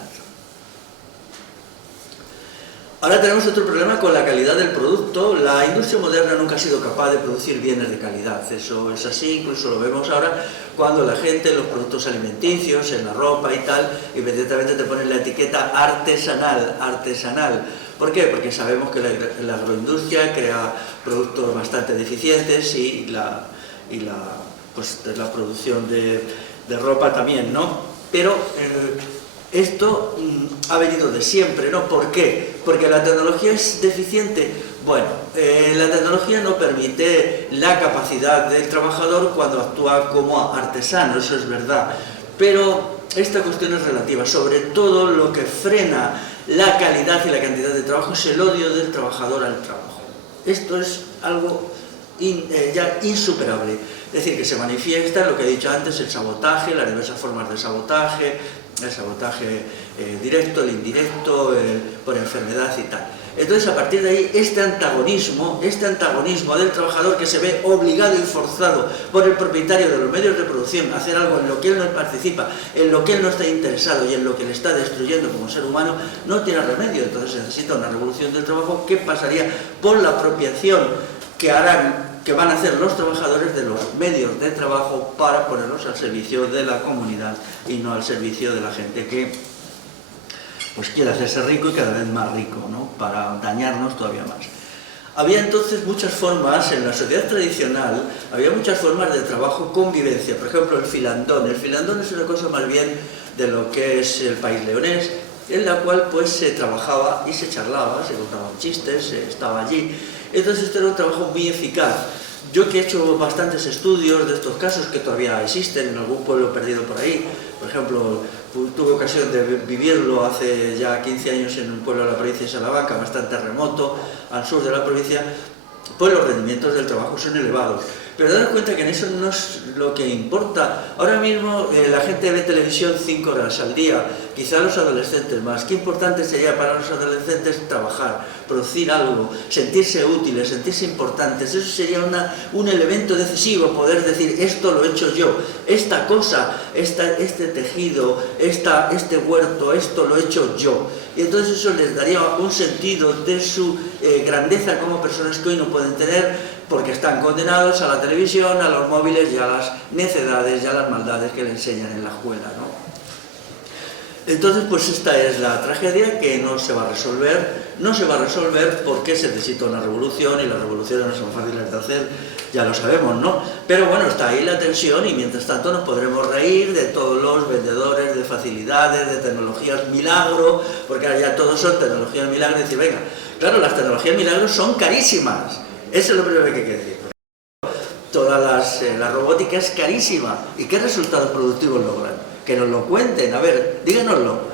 Ahora tenemos otro problema con la calidad del producto. La industria moderna nunca ha sido capaz de producir bienes de calidad. Eso es así, incluso lo vemos ahora cuando la gente en los productos alimenticios, en la ropa y tal, inmediatamente te ponen la etiqueta artesanal. ¿Por qué? Porque sabemos que la agroindustria crea productos bastante deficientes y la producción de ropa también, ¿no? Pero esto ha venido de siempre, ¿no? ¿Por qué? Porque la tecnología es deficiente. Bueno, la tecnología no permite la capacidad del trabajador cuando actúa como artesano, eso es verdad. Pero esta cuestión es relativa. Sobre todo lo que frena la calidad y la cantidad de trabajo es el odio del trabajador al trabajo. Esto es algo ya insuperable. Es decir, que se manifiesta lo que he dicho antes, el sabotaje, las diversas formas de sabotaje, el sabotaje directo, el indirecto, por enfermedad y tal. Entonces, a partir de ahí, este antagonismo del trabajador que se ve obligado y forzado por el propietario de los medios de producción a hacer algo en lo que él no participa, en lo que él no está interesado y en lo que le está destruyendo como ser humano, no tiene remedio. Entonces se necesita una revolución del trabajo que pasaría por la apropiación que van a hacer los trabajadores de los medios de trabajo para ponerlos al servicio de la comunidad y no al servicio de la gente que pues quiere hacerse rico y cada vez más rico, ¿no? Para dañarnos todavía más. Había entonces muchas formas, en la sociedad tradicional, había muchas formas de trabajo convivencia. Por ejemplo, el filandón. El filandón es una cosa más bien de lo que es el país leonés, en la cual pues se trabajaba y se charlaba, se contaban chistes, se estaba allí. Entonces esto era un trabajo muy eficaz. Yo que he hecho bastantes estudios de estos casos que todavía existen en algún pueblo perdido por ahí, por ejemplo, tuve ocasión de vivirlo hace ya 15 años en un pueblo de la provincia de Salamanca, bastante remoto, al sur de la provincia, pues los rendimientos del trabajo son elevados. Pero daros cuenta que en eso no es lo que importa. Ahora mismo la gente ve televisión 5 horas al día, quizá los adolescentes más. Qué importante sería para los adolescentes trabajar, producir algo, sentirse útiles, sentirse importantes. Eso sería un elemento decisivo, poder decir, esto lo he hecho yo, esta cosa, este tejido, este huerto, esto lo he hecho yo. Y entonces eso les daría un sentido de su grandeza como personas que hoy no pueden tener, porque están condenados a la televisión, a los móviles y a las necedades y a las maldades que le enseñan en la escuela, ¿no? Entonces, pues esta es la tragedia que no se va a resolver porque se necesita una revolución y las revoluciones no son fáciles de hacer, ya lo sabemos, ¿no? Pero bueno, está ahí la tensión y mientras tanto nos podremos reír de todos los vendedores de facilidades, de tecnologías milagro, porque ahora ya todos son tecnologías milagro y decir, venga, claro, las tecnologías milagro son carísimas. Eso es lo primero que hay que decir. Toda la robótica es carísima. ¿Y qué resultados productivos logran? Que nos lo cuenten, a ver, díganoslo.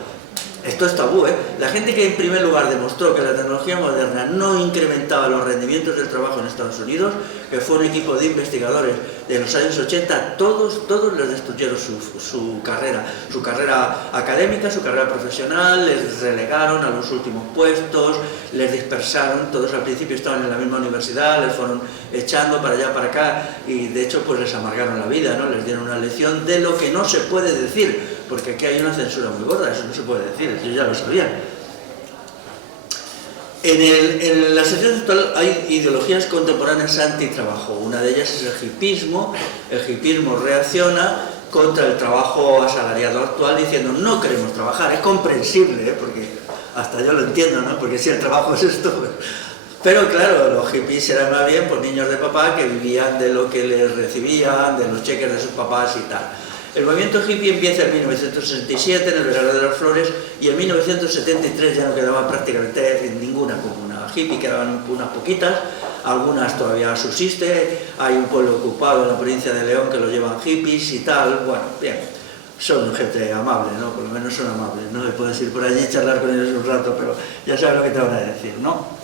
Esto es tabú, ¿eh? La gente que en primer lugar demostró que la tecnología moderna no incrementaba los rendimientos del trabajo en Estados Unidos, que fue un equipo de investigadores de los años 80, todos les destruyeron su carrera académica, su carrera profesional, les relegaron a los últimos puestos, les dispersaron, todos al principio estaban en la misma universidad, les fueron echando para allá, para acá, y de hecho pues les amargaron la vida, ¿no? Les dieron una lección de lo que no se puede decir, porque aquí hay una censura muy gorda, eso no se puede decir, ellos ya lo sabían. En la sociedad actual hay ideologías contemporáneas antitrabajo. Una de ellas es el hipismo. El hipismo reacciona contra el trabajo asalariado actual diciendo no queremos trabajar. Es comprensible, porque hasta yo lo entiendo, ¿no? Porque si el trabajo es esto... Pero claro, los hippies eran más bien por niños de papá que vivían de lo que les recibían, de los cheques de sus papás y tal. El movimiento hippie empieza en 1967, en el verano de las flores, y en 1973 ya no quedaba prácticamente ninguna comuna hippie, quedaban unas poquitas, algunas todavía subsiste, hay un pueblo ocupado en la provincia de León que lo llevan hippies y tal, bueno, bien, son gente amable, ¿no? Por lo menos son amables, ¿no? Puedes ir por allí y charlar con ellos un rato, pero ya sabes lo que te van a decir, ¿no?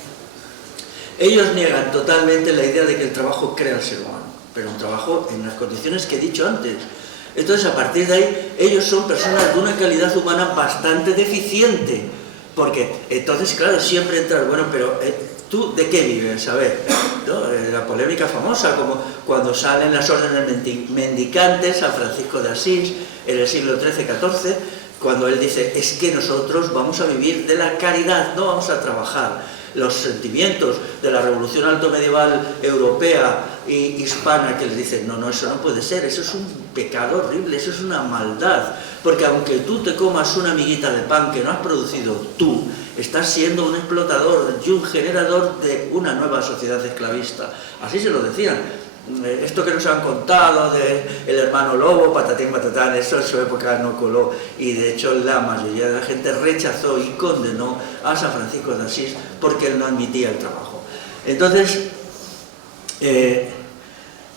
Ellos niegan totalmente la idea de que el trabajo crea al ser humano, pero un trabajo en las condiciones que he dicho antes. Entonces, a partir de ahí, ellos son personas de una calidad humana bastante deficiente, porque entonces, claro, siempre entras, bueno, pero ¿tú de qué vives? A ver, ¿no? La polémica famosa, como cuando salen las órdenes mendicantes a Francisco de Asís en el siglo XIII-XIV, cuando él dice, es que nosotros vamos a vivir de la caridad, no vamos a trabajar. Los sentimientos de la revolución alto medieval europea e hispana que les dicen, no, eso no puede ser, eso es un pecado horrible, eso es una maldad, porque aunque tú te comas una miguita de pan que no has producido tú, estás siendo un explotador y un generador de una nueva sociedad esclavista. Así se lo decían. Esto que nos han contado de el hermano lobo, patatín patatán, eso en su época no coló, y de hecho la mayoría de la gente rechazó y condenó a San Francisco de Asís porque él no admitía el trabajo. Entonces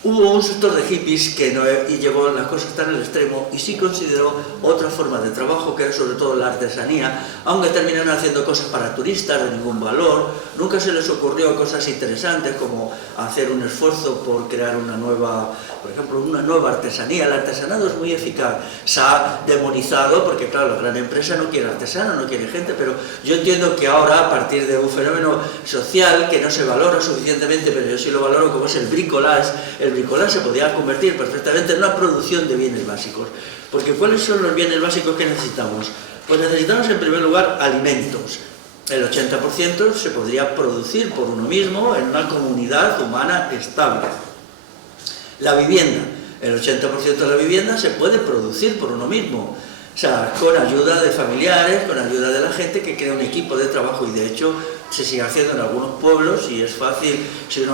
hubo un sector de hippies que no llevó las cosas tan al extremo y sí consideró otra forma de trabajo, que era sobre todo la artesanía, aunque terminaron haciendo cosas para turistas de ningún valor. Nunca se les ocurrió cosas interesantes como hacer un esfuerzo por crear una nueva, por ejemplo, una nueva artesanía. El artesanado es muy eficaz, se ha demonizado porque claro, la gran empresa no quiere artesanos, no quiere gente, pero yo entiendo que ahora, a partir de un fenómeno social que no se valora suficientemente, pero yo sí lo valoro, como es el bricolage se podría convertir perfectamente en una producción de bienes básicos. Porque ¿cuáles son los bienes básicos que necesitamos? Pues necesitamos en primer lugar alimentos. El 80% se podría producir por uno mismo en una comunidad humana estable. La vivienda. El 80% de la vivienda se puede producir por uno mismo. O sea, con ayuda de familiares, con ayuda de la gente que crea un equipo de trabajo, y de hecho se sigue haciendo en algunos pueblos y es fácil, si uno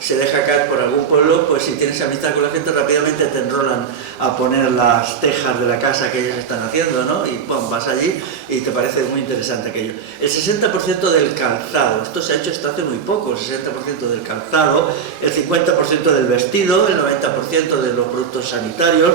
se deja caer por algún pueblo, pues si tienes amistad con la gente rápidamente te enrolan a poner las tejas de la casa que ellos están haciendo, ¿no? Y pum, vas allí y te parece muy interesante aquello. El 60% del calzado, esto se ha hecho hasta hace muy poco, el 60% del calzado, el 50% del vestido, el 90% de los productos sanitarios,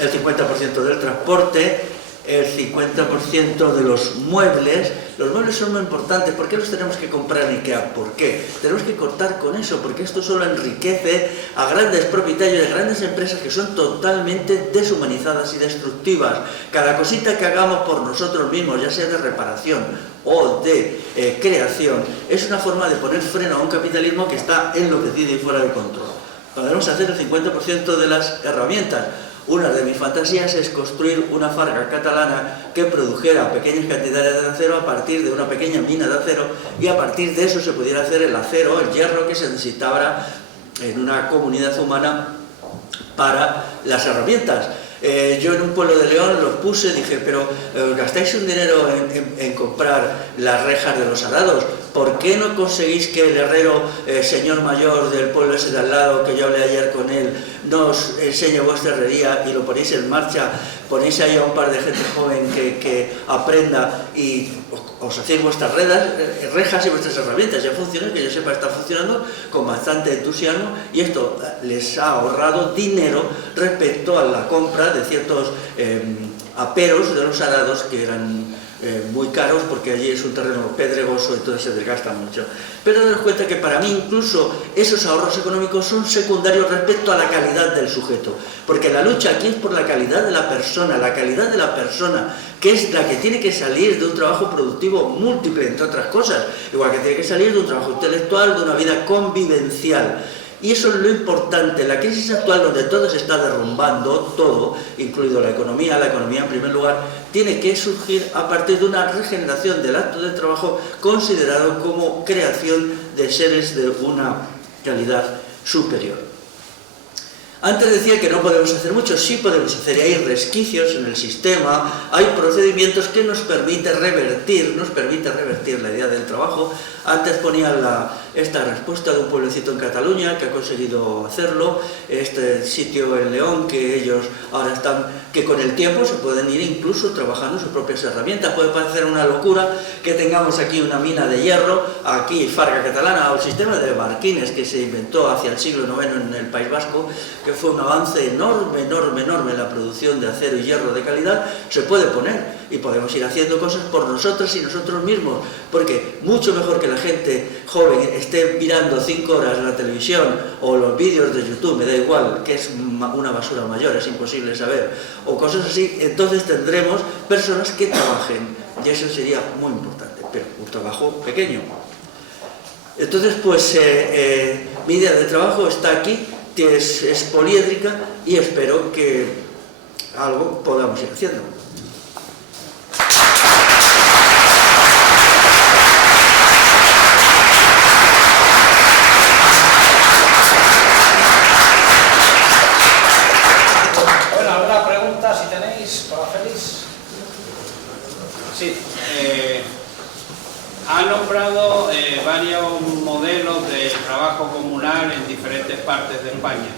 el 50% del transporte, el 50% de los muebles. Los muebles son muy importantes. ¿Por qué los tenemos que comprar en IKEA? ¿Por qué? Tenemos que cortar con eso, porque esto solo enriquece a grandes propietarios de grandes empresas que son totalmente deshumanizadas y destructivas. Cada cosita que hagamos por nosotros mismos, ya sea de reparación o de creación, es una forma de poner freno a un capitalismo que está enloquecido y fuera de control. Podemos hacer el 50% de las herramientas. Una de mis fantasías es construir una fábrica catalana que produjera pequeñas cantidades de acero a partir de una pequeña mina de acero, y a partir de eso se pudiera hacer el acero, el hierro que se necesitaba en una comunidad humana para las herramientas. Yo en un pueblo de León los puse, dije, pero gastáis un dinero en comprar las rejas de los arados, ¿por qué no conseguís que el herrero, señor mayor del pueblo ese de al lado, que yo hablé ayer con él, nos enseñe vuestra herrería y lo ponéis en marcha, ponéis ahí a un par de gente joven que aprenda y os hacéis vuestras rejas y vuestras herramientas? Ya funciona, que yo sepa, está funcionando con bastante entusiasmo, y esto les ha ahorrado dinero respecto a la compra de ciertos aperos de los arados que eran muy caros, porque allí es un terreno pedregoso, entonces se desgasta mucho. Pero daros cuenta que para mí incluso esos ahorros económicos son secundarios respecto a la calidad del sujeto, porque la lucha aquí es por la calidad de la persona, que es la que tiene que salir de un trabajo productivo múltiple, entre otras cosas, igual que tiene que salir de un trabajo intelectual, de una vida convivencial. Y eso es lo importante. La crisis actual, donde todo se está derrumbando, todo, incluido la economía en primer lugar, tiene que surgir a partir de una regeneración del acto de trabajo considerado como creación de seres de una calidad superior. Antes decía que no podemos hacer mucho, sí podemos hacer, y hay resquicios en el sistema, hay procedimientos que nos permiten revertir la idea del trabajo. Antes ponía esta respuesta de un pueblecito en Cataluña que ha conseguido hacerlo, este sitio en León, que ellos ahora están, que con el tiempo se pueden ir incluso trabajando sus propias herramientas. Puede parecer una locura que tengamos aquí una mina de hierro, aquí Farga Catalana, o el sistema de barquines que se inventó hacia el siglo IX en el País Vasco, que fue un avance enorme en la producción de acero y hierro de calidad. Se puede poner y podemos ir haciendo cosas por nosotros y nosotros mismos, porque mucho mejor que la gente joven esté mirando 5 horas la televisión o los vídeos de YouTube, me da igual, que es una basura mayor, es imposible saber, o cosas así. Entonces tendremos personas que trabajen, y eso sería muy importante, pero un trabajo pequeño. Entonces, pues mi idea de trabajo está aquí, que es poliédrica, y espero que algo podamos ir haciendo. Bueno, ¿alguna pregunta si tenéis para Félix? Sí, ha nombrado varios modelos de trabajo comunal en diferentes partes de España.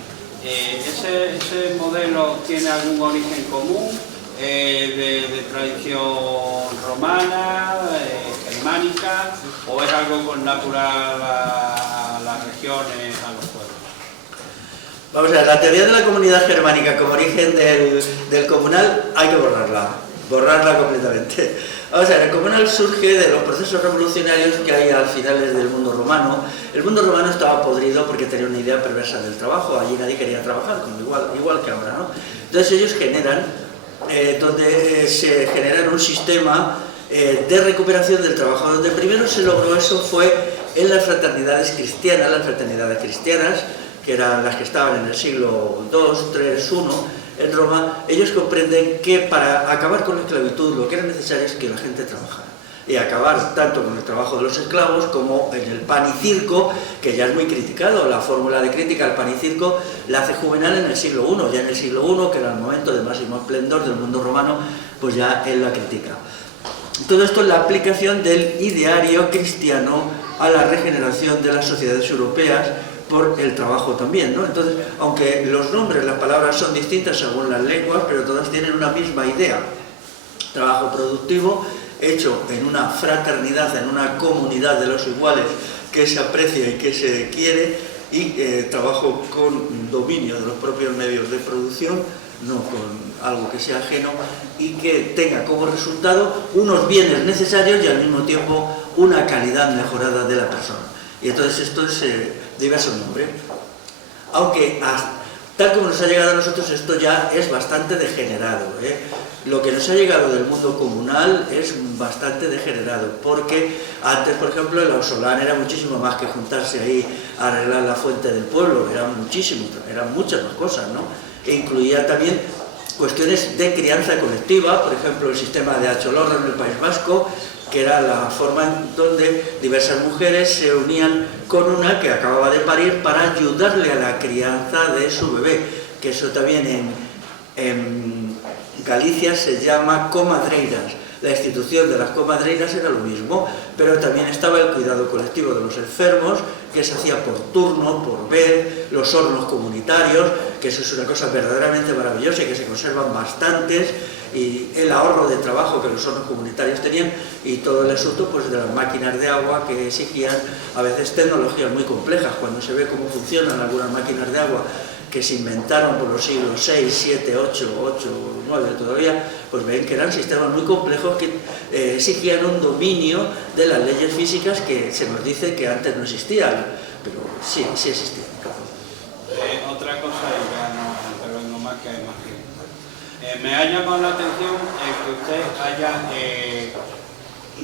¿Ese modelo tiene algún origen común de tradición romana, germánica, o es algo con natural a las regiones, a los pueblos? Vamos a ver, la teoría de la comunidad germánica como origen del comunal hay que borrarla completamente. Vamos a ver, el comunal surge de los procesos revolucionarios que hay al finales del mundo romano. El mundo romano estaba podrido porque tenía una idea perversa del trabajo, allí nadie quería trabajar, como igual que ahora, ¿no? Entonces ellos generan, se genera un sistema de recuperación del trabajo. Donde primero se logró eso fue en las fraternidades cristianas, que eran las que estaban en el siglo II, III, I, en Roma. Ellos comprenden que para acabar con la esclavitud lo que era necesario es que la gente trabajara. Y acabar tanto con el trabajo de los esclavos como en el pan y circo, que ya es muy criticado. La fórmula de crítica al pan y circo la hace Juvenal en el siglo I. Ya en el siglo I, que era el momento de máximo esplendor del mundo romano, pues ya él la critica. Todo esto es la aplicación del ideario cristiano a la regeneración de las sociedades europeas por el trabajo también, ¿no? Entonces, aunque los nombres, las palabras son distintas según las lenguas, pero todas tienen una misma idea. Trabajo productivo hecho en una fraternidad, en una comunidad de los iguales que se aprecia y que se quiere, y trabajo con dominio de los propios medios de producción, no con algo que sea ajeno, y que tenga como resultado unos bienes necesarios y al mismo tiempo una calidad mejorada de la persona. Y entonces esto es diversos nombres. Aunque tal como nos ha llegado a nosotros, esto ya es bastante degenerado, Lo que nos ha llegado del mundo comunal es bastante degenerado, porque antes, por ejemplo, el ausolán era muchísimo más que juntarse ahí a arreglar la fuente del pueblo, eran muchas más cosas, ¿no? E incluía también cuestiones de crianza colectiva, por ejemplo, el sistema de Acholorra en el País Vasco, que era la forma en donde diversas mujeres se unían con una que acababa de parir para ayudarle a la crianza de su bebé, que eso también en Galicia se llama comadreiras. La institución de las comadreiras era lo mismo, pero también estaba el cuidado colectivo de los enfermos, que se hacía por turno, por vez, los hornos comunitarios, que eso es una cosa verdaderamente maravillosa y que se conservan bastantes, y el ahorro de trabajo que los hornos comunitarios tenían, y todo el asunto pues de las máquinas de agua que exigían a veces tecnologías muy complejas. Cuando se ve cómo funcionan algunas máquinas de agua que se inventaron por los siglos 6, 7, 8, 9 todavía, pues ven que eran sistemas muy complejos que exigían un dominio de las leyes físicas que se nos dice que antes no existían, pero sí existían. Otra cosa, y ya no intervengo más, que hay más preguntas. Me ha llamado la atención que usted haya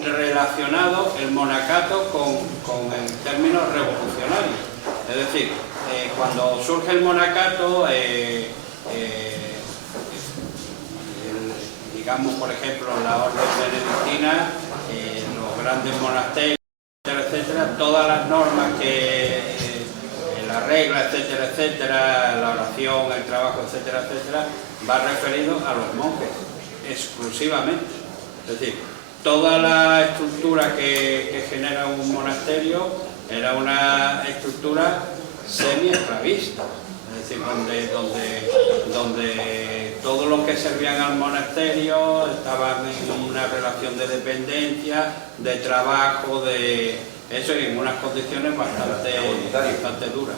relacionado el monacato con el término revolucionario. Es decir, cuando surge el monacato, digamos, por ejemplo, la orden benedictina, los grandes monasterios, etcétera, todas las normas que la regla, etcétera, etcétera, la oración, el trabajo, etcétera, etcétera, va referido a los monjes exclusivamente. Es decir, toda la estructura que genera un monasterio era una estructura semi-esclavista, es decir, donde todos los que servían al monasterio estaban en una relación de dependencia, de trabajo, de eso, y en unas condiciones bastante duras.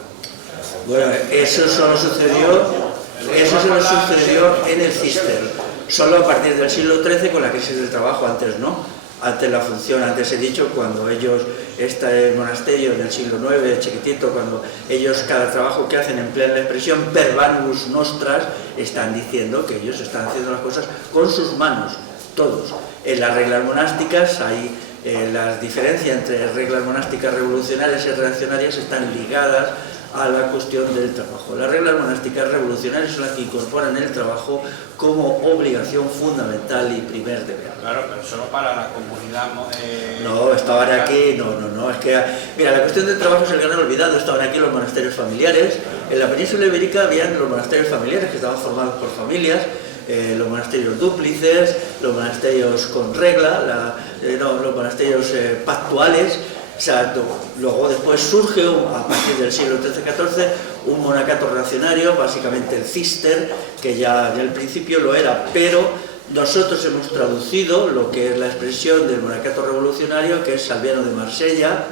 Bueno, eso solo sucedió en el Cister, solo a partir del siglo XIII con la crisis del trabajo, antes no. Antes la función, antes he dicho, cuando ellos, el monasterio del siglo IX, chiquitito, cuando ellos cada trabajo que hacen emplean la expresión per manibus nostras, están diciendo que ellos están haciendo las cosas con sus manos, todos. En las reglas monásticas hay las diferencias entre reglas monásticas revolucionarias y reaccionarias están ligadas a la cuestión del trabajo. Las reglas monásticas revolucionarias son las que incorporan el trabajo como obligación fundamental y primer deber. Claro, pero solo para la comunidad. No, estaban aquí, no, es que, mira, la cuestión del trabajo es el gran olvidado. Estaban aquí los monasterios familiares. En la península ibérica habían los monasterios familiares que estaban formados por familias, los monasterios dúplices, los monasterios con regla, los monasterios pactuales. O sea, luego después surge, a partir del siglo XIII-XIV, un monacato reaccionario, básicamente el Cister, que ya en el principio lo era, pero nosotros hemos traducido lo que es la expresión del monacato revolucionario, que es Salviano de Marsella.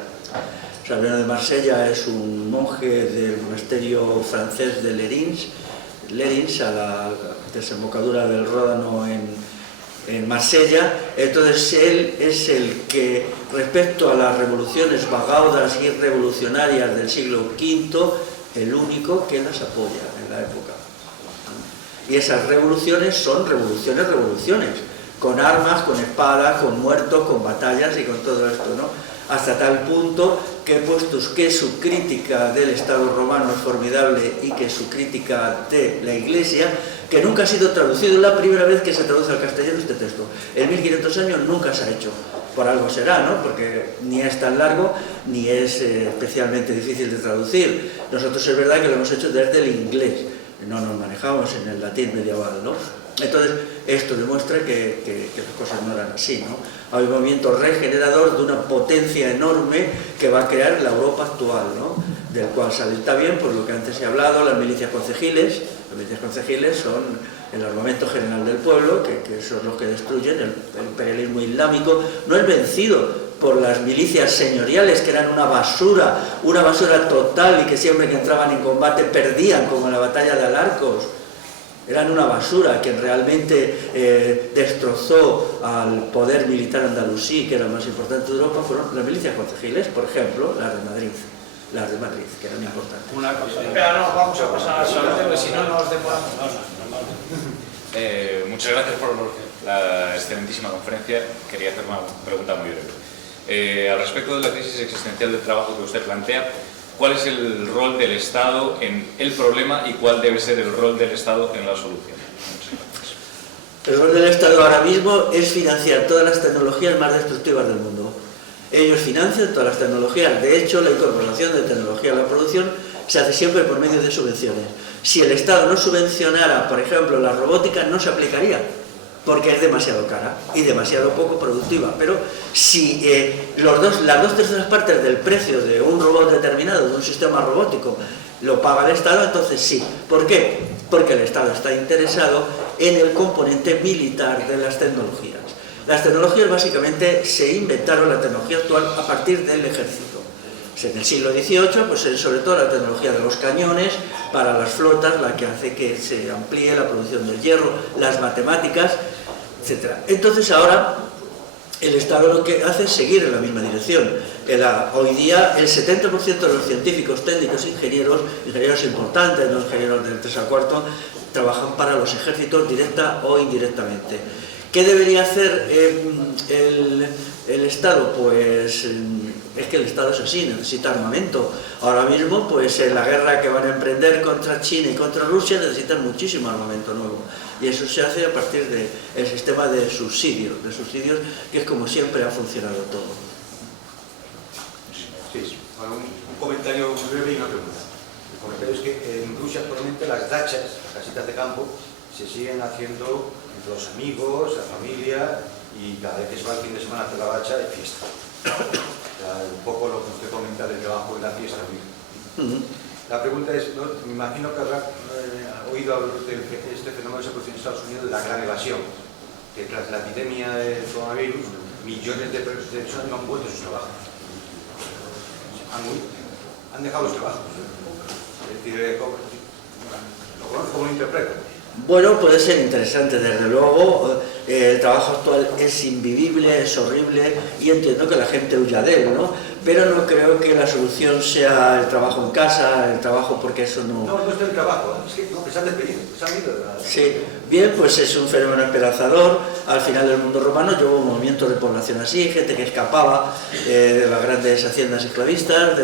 Salviano de Marsella es un monje del monasterio francés de Lerins, a la desembocadura del Ródano en Marsella. Entonces él es el que, respecto a las revoluciones bagaudas y revolucionarias del siglo V, el único que las apoya en la época. Y esas revoluciones son revoluciones, con armas, con espadas, con muertos, con batallas y con todo esto, ¿no? Hasta tal punto que, puesto que su crítica del Estado romano es formidable y que su crítica de la Iglesia, que nunca ha sido traducido, es la primera vez que se traduce al castellano este texto. En 1500 años nunca se ha hecho, por algo será, ¿no? Porque ni es tan largo ni es especialmente difícil de traducir. Nosotros es verdad que lo hemos hecho desde el inglés, no nos manejamos en el latín medieval, ¿no? Entonces, esto demuestra que las cosas no eran así, ¿no? Hay un movimiento regenerador de una potencia enorme que va a crear la Europa actual, ¿no? Del cual se alienta bien, por lo que antes he hablado, las milicias concejiles. Las milicias concejiles son el armamento general del pueblo, que son los que destruyen. El imperialismo islámico no es vencido por las milicias señoriales, que eran una basura total, y que siempre que entraban en combate perdían, como en la batalla de Alarcos. Eran una basura que realmente destrozó al poder militar andalusí, que era el más importante de Europa. Fueron las milicias concejiles, por ejemplo, las de Madrid, que eran importantes. Una cosa. Espera, no, vamos a pasar al siguiente, porque si no nos demoramos. Muchas gracias por la excelentísima conferencia. Quería hacer una pregunta muy breve. Al respecto de la crisis existencial del trabajo que usted plantea, ¿cuál es el rol del Estado en el problema y cuál debe ser el rol del Estado en la solución? El rol del Estado ahora mismo es financiar todas las tecnologías más destructivas del mundo. Ellos financian todas las tecnologías. De hecho, la incorporación de tecnología a la producción se hace siempre por medio de subvenciones. Si el Estado no subvencionara, por ejemplo, la robótica, no se aplicaría, porque es demasiado cara y demasiado poco productiva. Pero si las dos terceras partes del precio de un robot determinado, de un sistema robótico, lo paga el Estado, entonces sí. ¿Por qué? Porque el Estado está interesado en el componente militar de las tecnologías. Las tecnologías básicamente se inventaron, la tecnología actual, a partir del ejército. En el siglo XVIII, pues es sobre todo la tecnología de los cañones para las flotas la que hace que se amplíe la producción del hierro, las matemáticas, etc. Entonces ahora el Estado lo que hace es seguir en la misma dirección. Hoy día el 70% de los científicos, técnicos, ingenieros importantes, no ingenieros del 3 al 4, trabajan para los ejércitos directa o indirectamente. ¿Qué debería hacer el Estado? Pues es que el Estado es así, necesita armamento. Ahora mismo, pues en la guerra que van a emprender contra China y contra Rusia necesitan muchísimo armamento nuevo. Y eso se hace a partir del sistema de subsidios, que es como siempre ha funcionado todo. Sí, bueno, un comentario muy breve y una pregunta. El comentario es que en Rusia actualmente las dachas, las casitas de campo, se siguen haciendo entre los amigos, la familia, y cada vez que se va el fin de semana a hacer la dacha hay fiesta. Un poco lo que usted comenta del trabajo y la fiesta. La pregunta es, ¿no? Me imagino que habrá oído hablar de este fenómeno que se produce en Estados Unidos de la gran evasión, que tras la epidemia del coronavirus, millones de personas no han vuelto a sus trabajos. Han dejado los trabajos. Es decir, ¿cómo lo interpreto? Bueno, puede ser interesante, desde luego. El trabajo actual es invivible, es horrible, y entiendo que la gente huya de él, ¿no? Pero no creo que la solución sea el trabajo en casa, el trabajo, porque eso no... No, no es el trabajo, es que no, que se han despedido, se han ido de la... Sí, bien, pues es un fenómeno esperanzador. Al final del mundo romano yo hubo un movimiento de población así, gente que escapaba de las grandes haciendas esclavistas,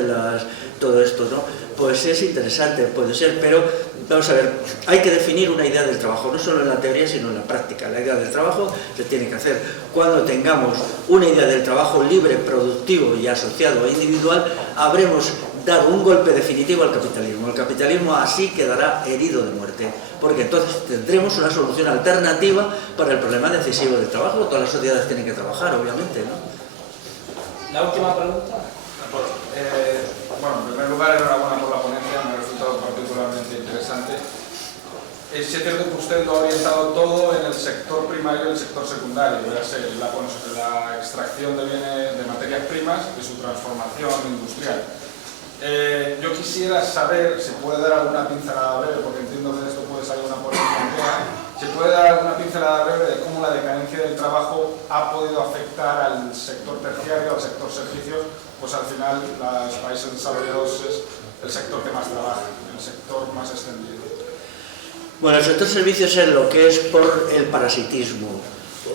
todo esto, ¿no? Pues es interesante, puede ser, pero vamos a ver, hay que definir una idea del trabajo, no solo en la teoría, sino en la práctica. La idea del trabajo se tiene que hacer. Cuando tengamos una idea del trabajo libre, productivo y asociado a individual, habremos dado un golpe definitivo al capitalismo. El capitalismo así quedará herido de muerte, porque entonces tendremos una solución alternativa para el problema decisivo del trabajo. Todas las sociedades tienen que trabajar, obviamente, ¿no? La última pregunta. Bueno, en primer lugar, enhorabuena por la ponencia, me ha resultado particularmente interesante. Es cierto que usted lo ha orientado todo en el sector primario y el sector secundario, ya sé, la extracción de bienes, de materias primas y su transformación industrial. Yo quisiera saber, si puede dar alguna pincelada breve, porque entiendo que de esto puede salir una polémica entera, si puede dar alguna pincelada breve de cómo la decadencia del trabajo ha podido afectar al sector terciario, al sector servicios. Pues al final los países desarrollados es el sector que más trabaja, el sector más extendido. Bueno, el sector servicios es lo que es por el parasitismo.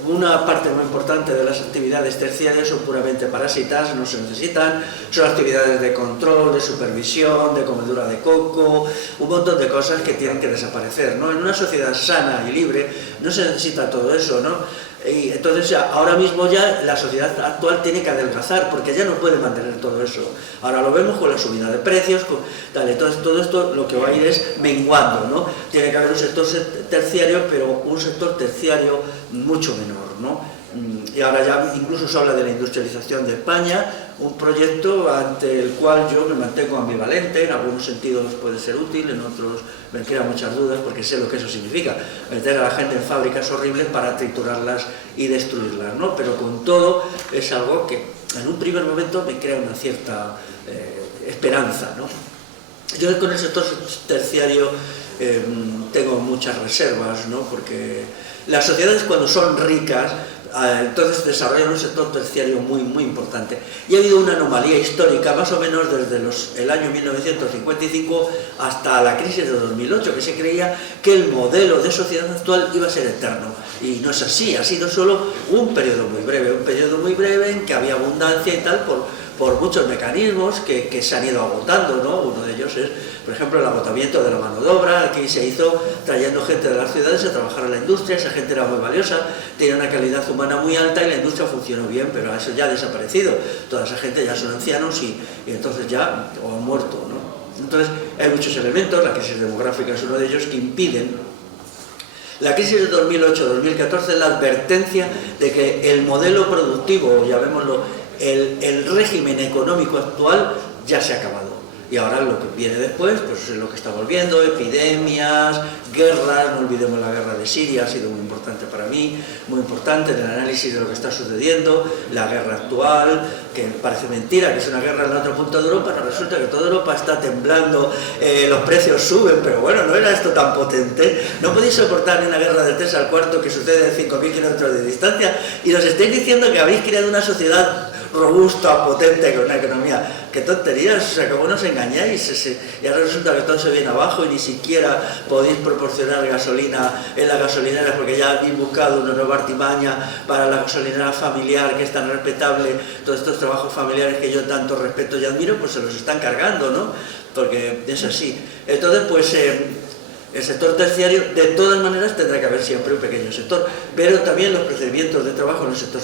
Una parte muy importante de las actividades terciarias son puramente parásitas, no se necesitan, son actividades de control, de supervisión, de comedura de coco, un montón de cosas que tienen que desaparecer, ¿no? En una sociedad sana y libre no se necesita todo eso, ¿no? Y entonces ahora mismo ya la sociedad actual tiene que adelgazar porque ya no puede mantener todo eso. Ahora lo vemos con la subida de precios, entonces todo esto lo que va a ir es menguando, ¿no? Tiene que haber un sector terciario, pero un sector terciario mucho menor, ¿no? Y ahora ya incluso se habla de la industrialización de España, un proyecto ante el cual yo me mantengo ambivalente. En algunos sentidos puede ser útil, en otros me quedan muchas dudas porque sé lo que eso significa, meter a la gente en fábricas horribles para triturarlas y destruirlas, ¿no? Pero con todo es algo que en un primer momento me crea una cierta esperanza, ¿no? Yo con el sector terciario tengo muchas reservas, ¿no? Porque las sociedades, cuando son ricas, entonces desarrollan un sector terciario muy importante. Y ha habido una anomalía histórica, más o menos desde el año 1955 hasta la crisis de 2008, que se creía que el modelo de sociedad actual iba a ser eterno. Y no es así, ha sido solo un periodo muy breve en que había abundancia y tal, por muchos mecanismos que se han ido agotando, ¿no? Uno de ellos es, por ejemplo, el agotamiento de la mano de obra, que se hizo trayendo gente de las ciudades a trabajar en la industria. Esa gente era muy valiosa, tenía una calidad humana muy alta y la industria funcionó bien, pero eso ya ha desaparecido. Toda esa gente ya son ancianos y entonces ya o han muerto, ¿no? Entonces hay muchos elementos, la crisis demográfica es uno de ellos, que impiden. La crisis de 2008-2014 es la advertencia de que el modelo productivo, llamémoslo, el régimen económico actual ya se ha acabado. Y ahora lo que viene después, pues es lo que estamos viendo: epidemias, guerras. No olvidemos la guerra de Siria, ha sido muy importante para mí, muy importante en el análisis de lo que está sucediendo. La guerra actual, que parece mentira, que es una guerra en la otra punta de Europa, pero resulta que toda Europa está temblando, los precios suben, pero bueno, no era esto tan potente. No podéis soportar una guerra del 3 al 4 que sucede a 5.000 kilómetros de distancia, y nos estáis diciendo que habéis creado una sociedad robusta, potente, con una economía. ¡Qué tonterías! O sea, ¿cómo nos engañáis? Y ahora resulta que todo se viene abajo y ni siquiera podéis proporcionar gasolina en las gasolineras porque ya habéis buscado una nueva artimaña para la gasolinera familiar, que es tan respetable. Todos estos trabajos familiares que yo tanto respeto y admiro, pues se los están cargando, ¿no? Porque es así. Entonces, pues el sector terciario, de todas maneras, tendrá que haber siempre un pequeño sector, pero también los procedimientos de trabajo en el sector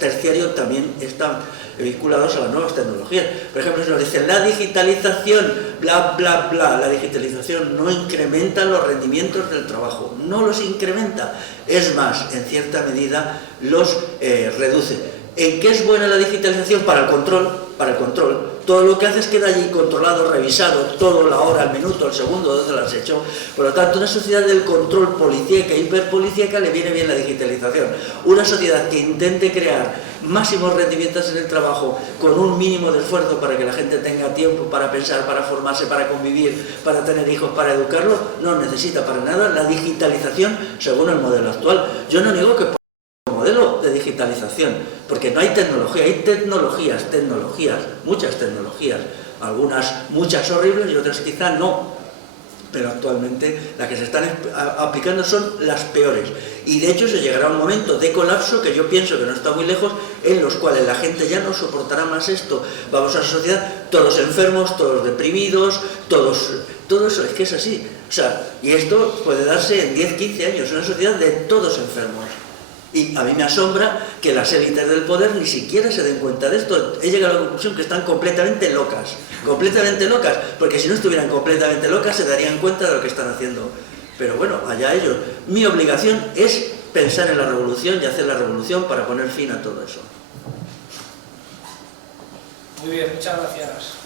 terciario también están vinculados a las nuevas tecnologías. Por ejemplo, si nos dicen la digitalización, bla, bla, bla, la digitalización no incrementa los rendimientos del trabajo, no los incrementa, es más, en cierta medida los reduce. ¿En qué es buena la digitalización? Para el control. Todo lo que hace es queda allí controlado, revisado, todo, la hora, el minuto, el segundo, donde lo has hecho. Por lo tanto, una sociedad del control policíaca e hiperpolicíaca le viene bien la digitalización. Una sociedad que intente crear máximos rendimientos en el trabajo con un mínimo de esfuerzo para que la gente tenga tiempo para pensar, para formarse, para convivir, para tener hijos, para educarlos, no necesita para nada la digitalización según el modelo actual. Yo no niego que modelo de digitalización, porque no hay tecnología, hay tecnologías, muchas tecnologías, muchas horribles y otras quizá no, pero actualmente las que se están aplicando son las peores, y de hecho se llegará a un momento de colapso que yo pienso que no está muy lejos, en los cuales la gente ya no soportará más esto. Vamos a una sociedad todos enfermos, todos deprimidos, todo eso, es que es así, o sea, y esto puede darse en 10, 15 años, una sociedad de todos enfermos. Y a mí me asombra que las élites del poder ni siquiera se den cuenta de esto. He llegado a la conclusión que están completamente locas, porque si no estuvieran completamente locas se darían cuenta de lo que están haciendo. Pero bueno, allá ellos. Mi obligación es pensar en la revolución y hacer la revolución para poner fin a todo eso. Muy bien, muchas gracias.